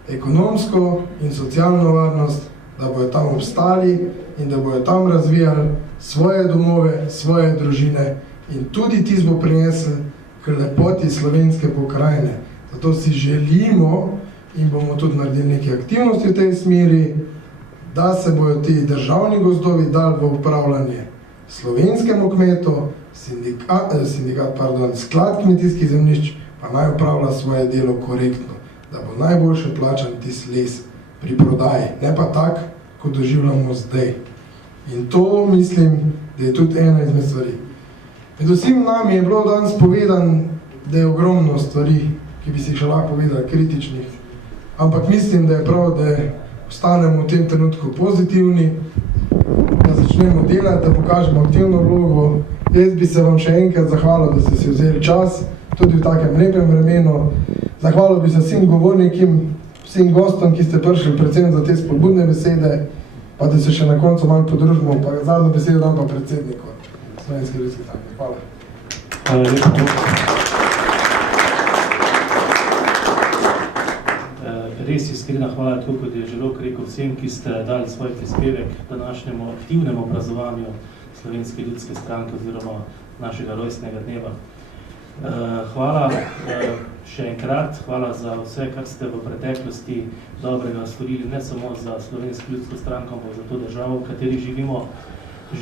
ekonomsko in socialno varnost, da bojo tam obstali in da bojo tam razvijali svoje domove, svoje družine in tudi tisto bo prinesel k lepoti slovenske pokrajine. Zato si želimo in bomo tudi naredili neke aktivnosti v tej smeri, da se bojo ti državni gozdovi dali v upravljanje slovenskemu kmetu, sklad kmetijskih zemljišč pa naj upravlja svoje delo korektno, da bo najboljše plačan tisti les pri prodaji, ne pa tak, kot doživljamo zdaj. In to mislim, da je tudi ena izmed stvari. Med vsem nami je bilo danes povedan, da je ogromno stvari, ki bi si še lahko povedali, kritičnih, ampak mislim, da je prav, da ostanemo v tem trenutku pozitivni, da začnemo delati, da pokažemo aktivno vlogo. Jaz bi se vam še enkrat zahvalil, da ste si vzeli čas, tudi v takem lepem vremenu. Zahvalil bi se vsem govornikim, vsem gostom, ki ste prišli predvsem za te spodbudne besede, pa da se še na koncu malo podružimo, pa zadnjo besedo dam pa predsedniku Slovenske ljudske stranke. Hvala. Hvala lepo. Res iskrena hvala, tako kot je Želok rekel vsem, ki ste dali svoj prispevek današnjemu aktivnemu prazovanju Slovenske ljudske stranke oziroma našega rojstnega dneva. Hvala še enkrat, hvala za vse, kar ste v preteklosti dobrega storili, ne samo za Slovensko ljudsko stranko, ampak za to državo, v kateri živimo,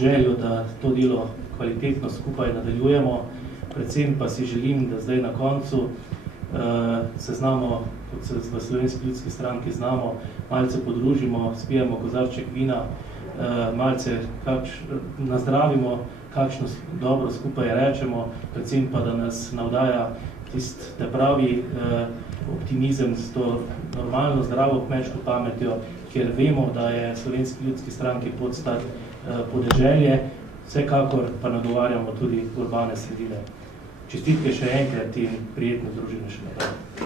željo, da to delo kvalitetno skupaj nadaljujemo. Predvsem pa si želim, da zdaj na koncu se znamo, kot se v Slovenski ljudski stranki znamo, malce podružimo, spijemo kozarček vina, malce nazdravimo, kakšno dobro skupaj rečemo, predvsem pa, da nas navdaja tiste pravi optimizem s to normalno, zdravo kmečko pametjo, ker vemo, da je Slovenski ljudski stranki podstat podeželje, vsekakor pa nagovarjamo tudi urbane sredine. Čestitke še enkrat in prijetno druženje še naprej.